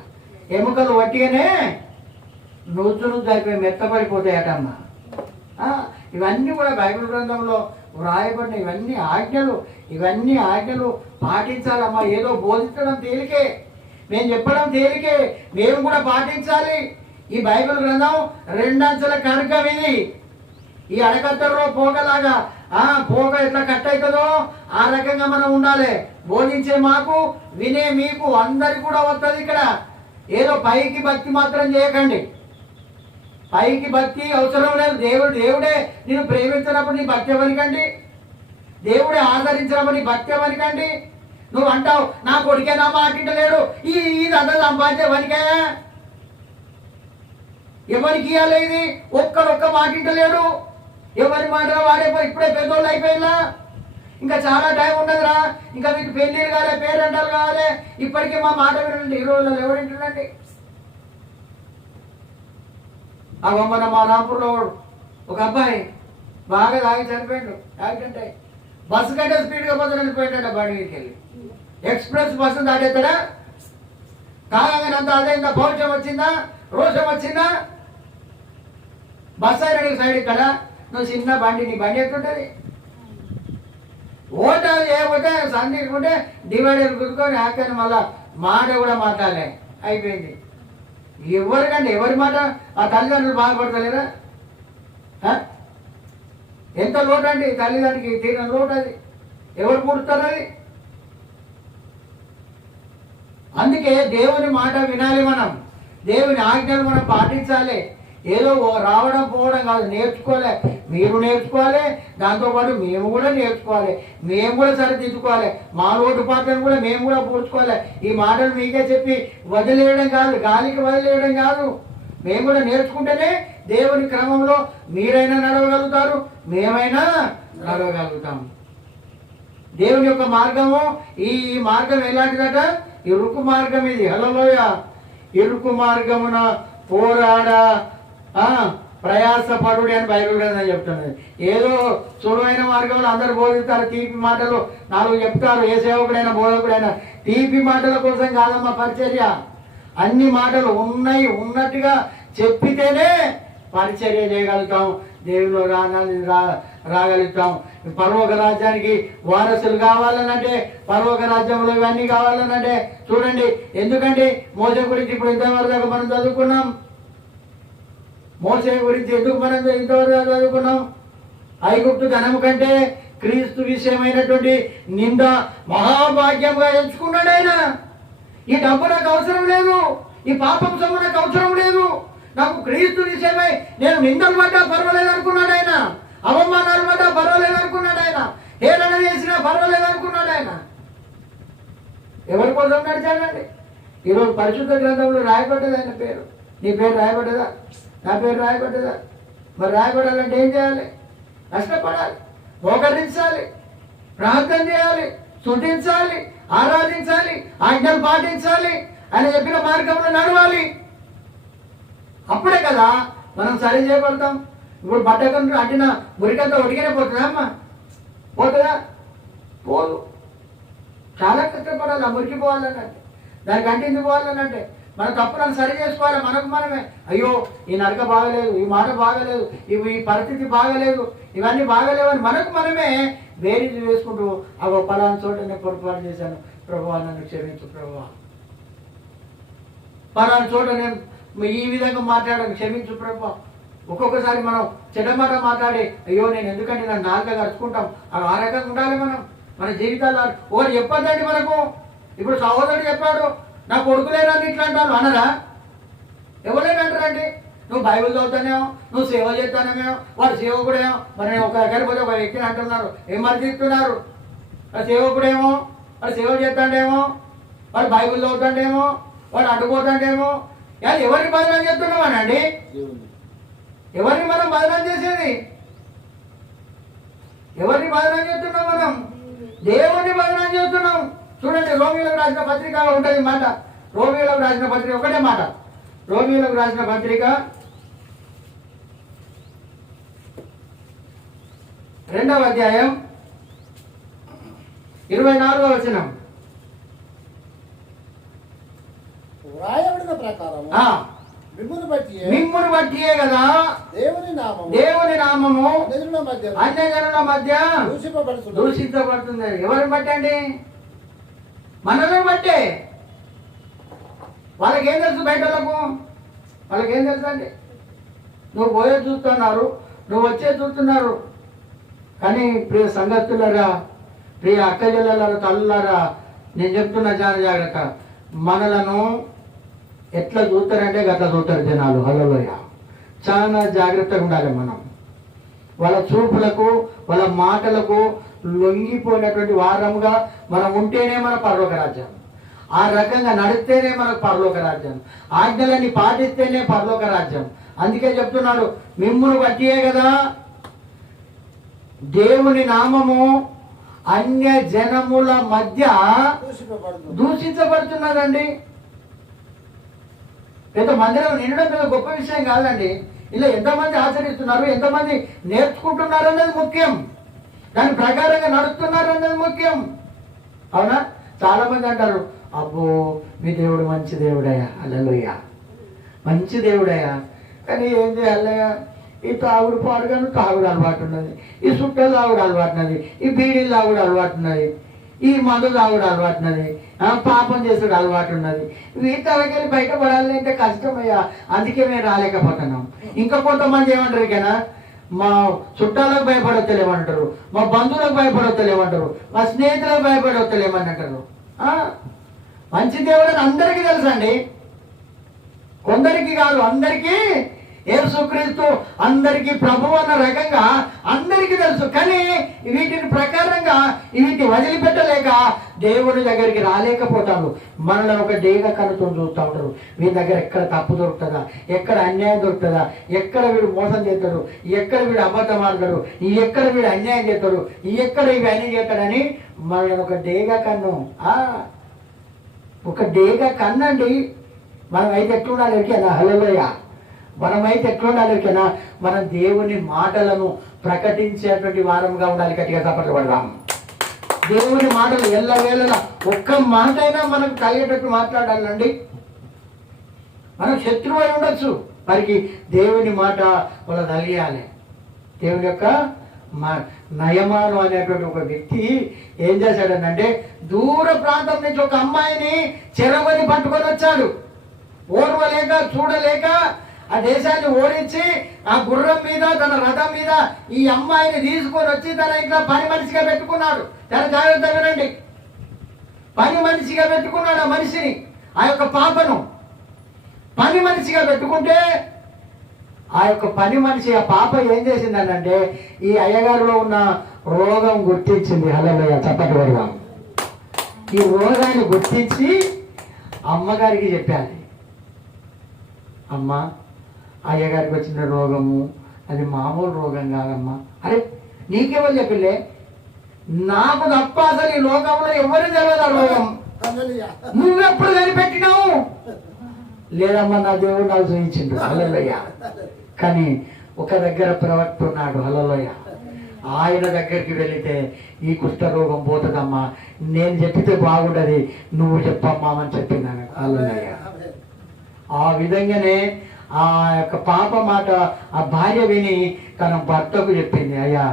ఎముకలు వట్టిగానే నుజ్జు అయిపోయి మెత్తపడిపోతాయటమ్మా. ఇవన్నీ కూడా బైబిల్ గ్రంథంలో వ్రాయబడిన ఇవన్నీ ఆజ్ఞలు. ఇవన్నీ ఆజ్ఞలు పాటించాలమ్మా. ఏదో బోధించడం తేలికే, మేము చెప్పడం తేలికే, మేము కూడా పాటించాలి. ఈ బైబిల్ గ్రంథం రెండంచెల కణకం ఇది. ఈ అడకత్తరలో పోగలాగా పోగ ఎట్లా కట్ అవుతుందో ఆ రకంగా మనం ఉండాలి. బోధించే మాకు, వినే మీకు అందరికి కూడా వస్తుంది. ఇక్కడ ఏదో పైకి భక్తి మాత్రం చేయకండి. పైకి భక్తి అవసరం లేదు. దేవుడే నేను ప్రేమించినప్పుడు నీ భక్తి ఎవరికండి, దేవుడే ఆదరించినప్పుడు నీ భక్తి ఎవరికండి. నువ్వు అంటావు నా కొడుకే నా మాటింటలేడు, ఇది అంతా సంపాదించే వనికే, ఎవరికి ఇవ్వాలి ఇది? ఒక్క మాటింటలేడు, ఎవరి మాటలో వాడైపోయి ఇప్పుడే పెద్దోళ్ళు అయిపోయినా, ఇంకా చాలా టైం ఉండదురా, ఇంకా మీకు పెళ్ళిళ్ళు కావాలి, పేరెంటాలు కావాలి, ఇప్పటికే మా మాట వినండి. ఈ రోజుల్లో ఎవరింటుందండి? మన మా రాంపూర్లో ఒక అబ్బాయి బాగా తాగి చనిపోయాడు. యాక్సిడెంట్ అయ్యి బస్సు కంటే స్పీడ్గా పోతే చనిపోయాడు. బండి మీదకి వెళ్ళి ఎక్స్ప్రెస్ బస్సు దాటేస్తాడా? తాగగానే అంత అదైందా? పౌరుషం వచ్చిందా? రోషం వచ్చిందా? బస్సు అయినా సైడ్ ఇక్కడ నువ్వు చిన్న బండి, నీ బండి ఎట్లుంటుంది? ఓటా చేయకపోతే సంధించుకుంటే డివైడర్ కుదుకొని హ్యాకని మళ్ళా మాట కూడా మాట్లాడలే, అయిపోయింది. ఎవరికంటే ఎవరి మాట ఆ తల్లిదండ్రులు బాధపడతలేరా? ఎంత లోటు అండి తల్లిదండ్రికి, తీరని లోటు అది. ఎవరు పుడతారు అది? అందుకే దేవుని మాట వినాలి, మనం దేవుని ఆజ్ఞలు మనం పాటించాలి. ఏదో రావడం పోవడం కాదు, నేర్చుకోలే. మీరు నేర్చుకోవాలి, దాంతోపాటు మేము కూడా నేర్చుకోవాలి, మేము కూడా సరిదిద్దుకోవాలి. మా లోటుపాట్లను కూడా మేము కూడా పూడ్చుకోవాలి. ఈ మాటలు మీకే చెప్పి వదిలేయడం కాదు, గాలికి వదిలేయడం కాదు. మేము కూడా నేర్చుకుంటేనే దేవుని క్రమంలో మీరైనా నడవగలుగుతారు, మేమైనా నడవగలుగుతాము. దేవుని యొక్క మార్గము, ఈ మార్గం ఎలాంటిదట? ఇరుకు మార్గం ఇది. హల్లెలూయా. ఇరుకు మార్గమున పోరాడా ప్రయాసపడుడి అని బైబిల్ గ్రంథం చెప్తున్నది. ఏదో సులువైన మార్గంలో అందరు బోధిస్తారు, తీపి మాటలు 4 చెప్తారు. ఏ సేవకుడైనా బోధకుడైనా తీపి మాటల కోసం కాదమ్మా పరిచర్య. అన్ని మాటలు ఉన్నాయి ఉన్నట్టుగా చెప్పితేనే పరిచర్య చేయగలుగుతాం, దేవుళ్ళు రాగలుగుతాం. పరలోక రాజ్యానికి వారసులు కావాలనంటే, పరలోక రాజ్యంలో ఇవన్నీ కావాలనంటే చూడండి. ఎందుకంటే మోసే గురించి ఇప్పుడు ఇంతవరకు మనం చదువుకున్నాం. మోసే గురించి ఎందుకు మనం ఇంతవరకు చదువుకున్నాం? ఐగుప్తు ధనము కంటే క్రీస్తు విషయమైనటువంటి నింద మహాభాగ్యంగా ఎంచుకున్నాడు ఆయన. ఈ డబ్బు నాకు అవసరం లేదు, ఈ పాపం సొమ్ము నాకు అవసరం లేదు, నాకు క్రీస్తు విషయమై నేను నిందలు పడ్డా పర్వాలేదు అనుకున్నాడు ఆయన, అవమానాలు పడ్డా పర్వాలేదు అనుకున్నాడు ఆయన, హేళన చేసినా పర్వాలేదు అనుకున్నాడు ఆయన. ఎవరి కోసం నడిచాడండి? ఈరోజు పరిశుద్ధ గ్రంథంలో రాయబడ్డది ఆయన పేరు. నీ పేరు రాయబడ్డదా? నా పేరు రాయబడ్డదా? మరి రాయబడాలంటే ఏం చేయాలి? కష్టపడాలి, మోకరించాలి, ప్రార్థన చేయాలి, స్తుతించాలి, ఆరాధించాలి, ఆజ్ఞలు పాటించాలి, ఆయన చెప్పిన మార్గంలో నడవాలి. అప్పుడే కదా మనం సరి చేయబడతాం. ఇప్పుడు బట్టకంటూ అంటిన మురికంతా ఒడిగానే పోతుందా అమ్మా? పోతుందా? పోదు. చాలా కష్టపడాలి ఆ మురికి పోవాలనంటే, దానికి అంటింది పోవాలనంటే. మన తప్పులను సరి చేసుకోవాలి మనకు మనమే. అయ్యో ఈ నడక బాగలేదు, ఈ మాట బాగలేదు, ఈ పరిస్థితి బాగలేదు, ఇవన్నీ బాగలేవని మనకు మనమే వేరీజు వేసుకుంటూ అగో పలానా చోట నేను పొరపాటు చేశాను ప్రభువా, నన్ను క్షమించు ప్రభువా, పలానా చోట నేను ఈ విధంగా మాట్లాడాను క్షమించు ప్రభువా. ఒక్కొక్కసారి మనం చెడ్డమాట మాట్లాడి అయ్యో నేను ఎందుకంటే నన్ను నాలుక కలుసుకుంటాం. ఆ రకంగా ఉండాలి మనం మన జీవితాల్లో. ఒకటి చెప్పొద్దండి మనకు. ఇప్పుడు సహోదరుడు చెప్పాడు నా కొడుకులేనని ఇట్లా అంటాను అనరా? ఎవరైనా అంటారండి. నువ్వు బైబిల్ చదువుతానేమో, నువ్వు సేవ చేస్తానేమో, వాడు సేవకుడేమో. మరి ఒక దగ్గర పోతే ఒక వ్యక్తిని అంటున్నారు, ఏం మరిదిస్తున్నారు? వాడు సేవకుడేమో, వాడు సేవ చేస్తాడేమో, వాడు బైబిల్ చదువుతాడేమో, వాడు అడ్డుపోతాడేమో. ఎవరిని బదనాం చేస్తున్నామనండి? ఎవరిని మనం బదనాం చేసేది? ఎవరిని బదనాం చేస్తున్నాం? మనం దేవుడిని బదనాం చేస్తున్నాం. చూడండి, రోమిలకు రాసిన పత్రికలో ఉంటుంది మాట. రోమిలకు రాసిన పత్రిక ఒకటే మాట. రోమిలకు రాసిన పత్రిక 2వ అధ్యాయం 24వ వచనం. వ్రాయబడిన ప్రకారం మిమ్మును బట్టియే కదా దేవుని నామము అన్యజనుల మధ్య దూషించబడుతుంది. ఎవరిని బట్టి అండి? మనల్ని బట్టే. వాళ్ళకేం తెలుసు? బయటలకు వాళ్ళకేం తెలుసు అండి? నువ్వు పోయే చూస్తున్నారు, నువ్వు వచ్చే చూస్తున్నారు. కానీ ప్రియ సంగతులరా, ప్రియ అక్క చెల్లెలరా, తల్లులారా, నేను చెప్తున్నా చాలా జాగ్రత్త. మనలను ఎట్లా చూస్తారంటే గట్లా చూస్తారు జనాలు. హల్లెలూయా. చాలా జాగ్రత్తగా ఉండాలి మనం. వాళ్ళ చూపులకు వాళ్ళ మాటలకు లొంగిపోయినటువంటి వారముగా మనం ఉంటేనే మన పరలోక రాజ్యం. ఆ రకంగా నడిస్తేనే మనకు పరలోక రాజ్యం. ఆజ్ఞలన్నీ పాటిస్తేనే పరలోక రాజ్యం. అందుకే చెప్తున్నాడు, మిమ్మును బట్టియే కదా దేవుని నామము అన్య జనముల మధ్య దూషించబడుతున్నదండి. పెద్ద మందిరం నిండడం పెద్ద గొప్ప విషయం కాదండి. ఇలా ఎంతమంది ఆచరిస్తున్నారు, ఎంతమంది నేర్చుకుంటున్నారు అన్నది ముఖ్యం. దాని ప్రకారంగా నడుస్తున్నారు అన్నది ముఖ్యం. అవునా? చాలా మంది అంటారు, అబ్బో మీ దేవుడు మంచి దేవుడయ్యా, హల్లెలూయా, మంచి దేవుడయ్యా. కానీ ఏం చేయాలయ్యా? ఈ తాగుడు పాడుగాను తాగుడు అలవాటు ఉన్నది, ఈ సుట్టలు తాగుడు అలవాటు ఉన్నది, ఈ బీడీలు తాగుడు అలవాటు ఉన్నది, ఈ మందు తాగుడు అలవాటు ఉన్నది, పాపం చేసుడు అలవాటు ఉన్నది. వీటికి బయటపడాలంటే కష్టమయ్యా, అందుకే మేము రాలేకపోతున్నాం. ఇంకా కొంతమంది ఏమంటారు, ఇకనా మా చుట్టాలకు భయపడొచ్చలేమంటారు, మా బంధువులకు భయపడొచ్చలేమంటారు, మా స్నేహితులకు భయపడొచ్చలేమని అంటారు. మంచి దేవుడు అందరికీ తెలుసండి, కొందరికి కాదు, అందరికీ. యేసుక్రీస్తు అందరికీ ప్రభువు అన్న రకంగా అందరికీ తెలుసు. కానీ వీటిని ప్రకారంగా వీటిని వదిలిపెట్టలేక దేవుని దగ్గరికి రాలేకపోతారు. మనల్ని ఒక డేగ కనుతో చూస్తూ ఉంటారు. వీరి దగ్గర ఎక్కడ తప్పు దొరుకుతుందా, ఎక్కడ అన్యాయం దొరుకుతుందా, ఎక్కడ వీడు మోసం చేస్తాడు, ఎక్కడ వీడు అబద్ధం ఆడతాడు, ఎక్కడ వీడు అన్యాయం చేస్తాడు, ఎక్కడ ఇవి అన్ని చేస్తాడని మనల్ని ఒక డేగ కన్ను, ఒక డేగ కన్నండి. మనం అయితే ఎట్లా ఉండాలి ఎరికేనా? హల్లెలూయా. మనమైతే ఎట్లా ఉండాలి ఎరికేనా? మనం దేవుని మాటలను ప్రకటించేటువంటి వారంగా ఉండాలి. గట్టిగా చప్పట్లు పడదాం. దేవుని మాటలు ఎల్లవేళలా ఒక్క మాట అయినా మనకు కలిగేటట్టు మాట్లాడాలండి. మనం శత్రువు అయి ఉండొచ్చు, వారికి దేవుని మాట వాళ్ళు తెలియాలి. దేవుని యొక్క నయమాను అనేటువంటి ఒక వ్యక్తి ఏం చేశాడనంటే దూర ప్రాంతం నుంచి ఒక అమ్మాయిని చెరవని పట్టుకొని వచ్చాడు. ఓర్వలేక చూడలేక ఆ దేశాన్ని ఓడించి ఆ గుర్రం మీద తన రథం మీద ఈ అమ్మాయిని తీసుకొని వచ్చి తన ఇంట్లో పని మనిషిగా పెట్టుకున్నాడు. చాలా జాగ్రత్తగా వినండి, పని మనిషిగా పెట్టుకున్నాడు ఆ మనిషిని, ఆ యొక్క పాపను పని మనిషిగా పెట్టుకుంటే ఆ యొక్క పని మనిషి ఆ పాప ఏం చేసిందనంటే ఈ అయ్యగారిలో ఉన్న రోగం గుర్తించింది. హల్లెలూయా, చప్పటి కొడదాం. ఈ రోగాన్ని గుర్తించి అమ్మగారికి చెప్పాలి, అమ్మ అయ్యగారికి వచ్చిన రోగము అది మామూలు రోగం కాదమ్మా. అరే నీకెవరు చెప్పలే? నాకు తప్ప అసలు ఈ లోకంలో ఎవరు తెలియదు ఆ రోగం, నువ్వెప్పుడు కనిపెట్టినావు? లేదమ్మా, నా దేవుడు నాకు చూపించిండు. హల్లెలూయా. కానీ ఒక దగ్గర ప్రవక్త ఉన్నాడు. హల్లెలూయా. ఆయన దగ్గరికి వెళితే ఈ కుష్ఠరోగం పోతుందమ్మా, నేను చెప్పితే బాగుండదు, నువ్వు చెప్పమ్మా అని చెప్పినాను. హల్లెలూయా. ఆ విధంగానే ఆ యొక్క పాప మాట ఆ భార్య విని తన భర్తకు చెప్పింది, అయ్యా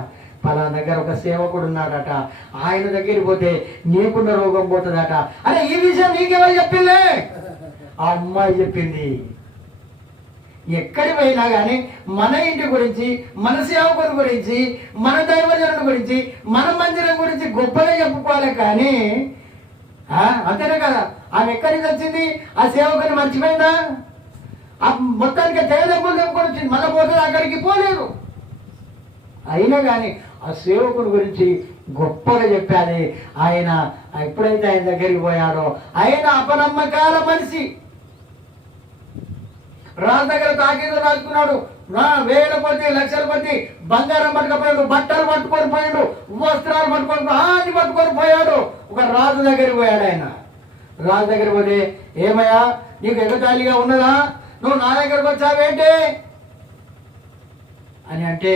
పలానా దగ్గర ఒక సేవకుడు ఉన్నాడట, ఆయన దగ్గరికి పోతే నీకున్న రోగం పోతుందట. అరే ఈ విషయం నీకెవరు చెప్పిందే? ఆ అమ్మాయి చెప్పింది. ఎక్కడి పోయినా కానీ మన ఇంటి గురించి, మన సేవకుని గురించి, మన దైవజనుడి గురించి, మన మందిరం గురించి గొప్పగా చెప్పుకోవాలి. కానీ అంతేనే కదా, ఆమె ఎక్కడి నుంచి వచ్చింది? ఆ సేవకుని మర్చిపోయిందా? ఆ మొత్తానికి తెగదెబ్బలు చెప్పుకొని వచ్చింది, మళ్ళీ పోతుంది, అక్కడికి పోలేదు. అయినా కానీ ఆ సేవకుని గురించి గొప్పగా చెప్పాలి. ఆయన ఎప్పుడైతే ఆయన దగ్గరికి పోయాడో ఆయన అపనమ్మకాల మనిషి, రాజు దగ్గర తాకీదు రాసుకున్నాడు, వేల కొద్ది లక్షల కొద్ది బంగారం పట్టుకపోయాడు, బట్టలు పట్టుకొని పోయాడు, వస్త్రాలు పట్టుకొని అన్ని పట్టుకొని పోయాడు. ఒక రాజు దగ్గరికి పోయాడు. ఆయన రాజు దగ్గర పోతే, ఏమయ్యా నీకు ఎగతాళిగా ఉన్నదా, నువ్వు నా దగ్గరకు వచ్చావేంటి అని అంటే,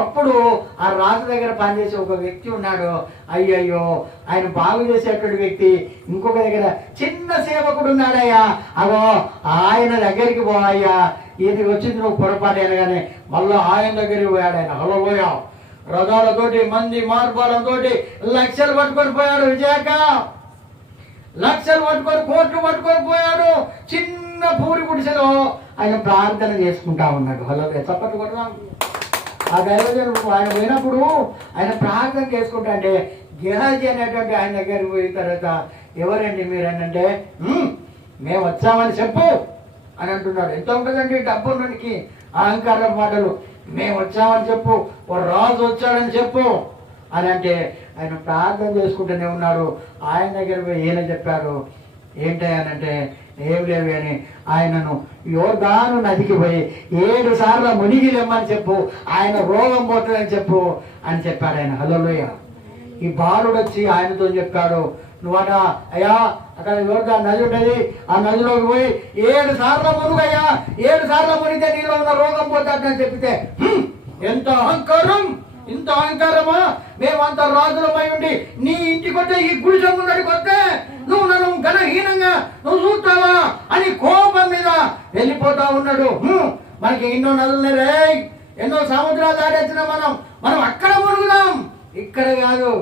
అప్పుడు ఆ రాజు దగ్గర పనిచేసే ఒక వ్యక్తి ఉన్నాడు. అయ్యయ్యో ఆయన బాగు చేసేటువంటి వ్యక్తి ఇంకొక దగ్గర చిన్న సేవకుడు ఉన్నాడయ్యా, అగో ఆయన దగ్గరికి పోయా, ఇది వచ్చింది నువ్వు పొరపాటు అనగానే మళ్ళీ ఆయన దగ్గరికి పోయాడు. ఆయన హల్లెలూయా, రథాలతోటి మంది మార్బాలతోటి లక్షలు పట్టుకొని పోయాడు. విజయక లక్షలు పట్టుకొని కోట్లు పట్టుకొని పోయాడు. చిన్న పూరి గుడిసెలో ఆయన ప్రార్థన చేసుకుంటా ఉన్నాడు. హల్లెలూయా, చప్పట్లు కొడదాం. ఆ దైవజనుడు ఆయన పోయినప్పుడు ఆయన ప్రార్థన చేసుకుంటా అంటే గెహాజీ అనేటువంటి ఆయన దగ్గరికి పోయిన తర్వాత, ఎవరండి మీరు అని అంటే, మేము వచ్చామని చెప్పు అని అంటున్నాడు. ఎంత ఉంటుందండి డబ్బుకి అహంకారం మాటలు. మేము వచ్చామని చెప్పు, ఓ రాజు వచ్చాడని చెప్పు అని అంటే ఆయన ప్రార్థన చేసుకుంటూనే ఉన్నాడు. ఆయన దగ్గర పోయి ఈయన చెప్పాడు, ఏంటంటే ఏం లేవు అని ఆయనను యోర్దాను నదికి పోయి 7 సార్లు మునిగి లేమ్మని చెప్పు, ఆయన రోగం పోతుందని చెప్పు అని చెప్పాడు ఆయన. హల్లెలూయా. ఈ బాలుడు వచ్చి ఆయనతో చెప్పాడు, నువ్వట అయ్యా అక్కడ యోర్దాను నది ఉంటుంది, ఆ నదిలోకి పోయి 7 సార్లు మునుగయ్యా, 7 సార్లు మునిగితే నీలో ఉన్న రోగం పోతాడని చెప్పితే, ఎంత అహంకారం, ఇంత అహంకారమా, మేమంత రాజులమై ఉండి నీ ఇంటికి వస్తే, ఈ గుడిసె ముందడికి వస్తే నువ్వు నన్ను ఘనహీనంగా నువ్వు చూస్తావా అని కోపం మీద వెళ్ళిపోతా ఉన్నాడు. మనకి ఎన్నో నదులు రే, ఎన్నో సముద్రాలు దాటేసిన మనం అక్కడ మునుగుదాం, ఇక్కడ కాదు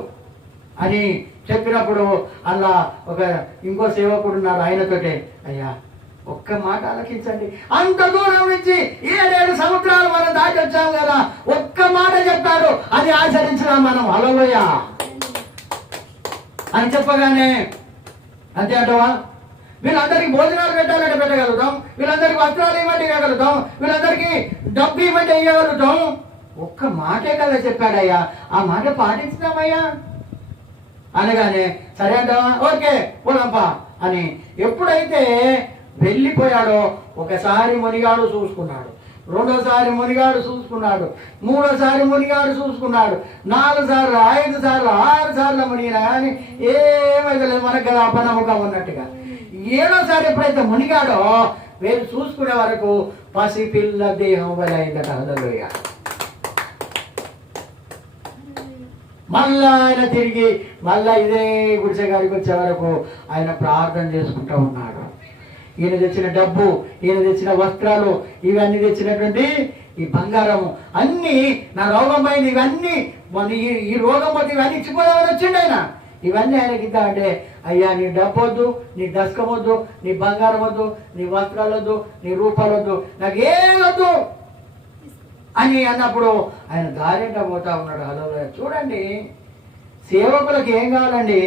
అని చెప్పినప్పుడు అలా ఒక ఇంకో సేవకుడు ఉన్నాడు. ఆయనతోటే, అయ్యా ఒక్క మాట ఆలకించండి, అంత దూరం నుంచి 7 సముద్రాలు మనం దాటి వచ్చాం కదా, ఒక్క మాట చెప్పాడు, అది ఆచరించినాం మనం. హల్లెలూయా అని చెప్పగానే, అంతే అంటవా, వీళ్ళందరికీ భోజనాలు పెట్టాలంటే పెట్టగలుగుతాం, వీళ్ళందరికీ వస్త్రాలు ఇవ్వండి ఇవ్వగలుగుతాం, వీళ్ళందరికీ డబ్బు ఇవ్వండి ఇవ్వగలుగుతాం, ఒక్క మాటే కదా చెప్పాడయ్యా, ఆ మాట పాటించినామయ్యా అనగానే, సరే అంటావా, ఓకే పోదాంపా అని ఎప్పుడైతే వెళ్ళిపోయాడో ఒకసారి మునిగాడు చూసుకున్నాడు, రెండోసారి మునిగాడు చూసుకున్నాడు, మూడోసారి మునిగాడు చూసుకున్నాడు, 4 సార్లు 5 సార్లు 6 సార్లు మునిగినా కానీ ఏమైతే లేదు, మనకు కదా అపనమ్మకం ఉన్నట్టుగా. 7ఓసారి ఎప్పుడైతే మునిగాడో వీళ్ళు చూసుకునే వరకు పసిపిల్ల దేహం వల్ల అయిందట. హల్లెలూయా. మళ్ళా ఆయన తిరిగి మళ్ళా ఇదే గుడిసె గారికి వచ్చే వరకు ఆయన ప్రార్థన చేసుకుంటూ ఉన్నాడు. ఈయన తెచ్చిన డబ్బు, ఈయన తెచ్చిన వస్త్రాలు, ఇవన్నీ తెచ్చినటువంటి ఈ బంగారము అన్నీ నా రోగం పోయింది, ఇవన్నీ ఈ రోగం పోతే ఇవన్నీ ఇచ్చిపోదామని వచ్చిండు ఆయన. ఇవన్నీ ఆయనకి ఇద్దామంటే, అయ్యా నీ డబ్బు వద్దు, నీ దశకం వద్దు, నీ బంగారం వద్దు, నీ వస్త్రాలు వద్దు, నీ రూపాయలు వద్దు, నాకు ఏం వద్దు అని అన్నప్పుడు ఆయన దారింట పోతా ఉన్నాడు. హలో చూడండి, సేవకులకు ఏం కావాలండి?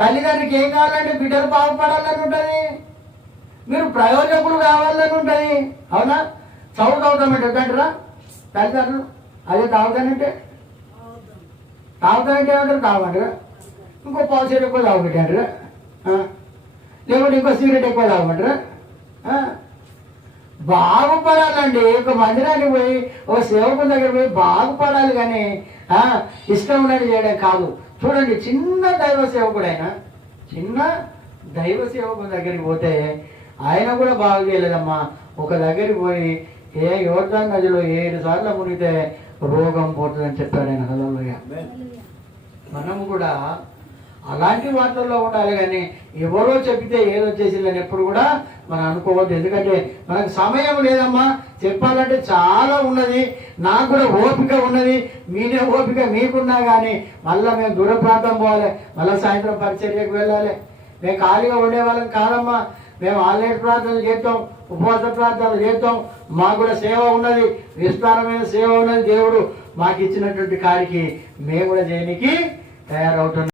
తల్లిదండ్రికి ఏం కావాలండి? బిడ్డలు బాగుపడాలని ఉంటుంది, మీరు ప్రయోజకులు కావాలని ఉంటుంది. అవునా? చదువుతామంటే వద్దంటారా తల్లిదండ్రులు? అదే తాగుతానంటే ఏమంటారు? తాగమంటారా? ఇంకో పావుసేరు ఎక్కువ తాగుపెట్టాంటారా? లేకుంటే ఇంకో సిగరెట్ ఎక్కువ తాగమంటారా? బాగుపడాలండి. ఒక మందిరానికి పోయి ఒక సేవకుల దగ్గర పోయి బాగుపడాలి, కానీ ఇష్టం ఉన్నది చేయడం కాదు. చూడండి, చిన్న దైవ సేవకుడు ఆయన, చిన్న దైవ సేవకుడి దగ్గరికి పోతే ఆయన కూడా బాగు చేయలేదమ్మా. ఒక దగ్గరికి పోయి యోర్దాన్ నదిలో 7 సార్లు మునిగితే రోగం పోతుందని చెప్పాడు ఆయన. హల్లెలూయా. మనము కూడా అలాంటి వాటిల్లో ఉండాలి, కానీ ఎవరో చెప్తే ఏదో చేసిందని ఎప్పుడు కూడా మనం అనుకోవద్దు. ఎందుకంటే మనకు సమయం లేదమ్మా. చెప్పాలంటే చాలా ఉన్నది, నాకు కూడా ఓపిక ఉన్నది, మీనే ఓపిక మీకున్నా కానీ మళ్ళీ మేము దూర ప్రాంతం పోవాలి, మళ్ళీ సాయంత్రం పరిచర్యకు వెళ్ళాలి. మేము ఖాళీగా ఉండేవాళ్ళం కాదమ్మా. మేము ఆన్లైన్ ప్రార్థనలు చేస్తాం, ఉపవాస ప్రార్థనలు చేస్తాం. మాకు కూడా సేవ ఉన్నది, విస్తారమైన సేవ ఉన్నది. దేవుడు మాకు ఇచ్చినటువంటి కాడికి మేము కూడా చేయడానికి తయారవుతున్నాం.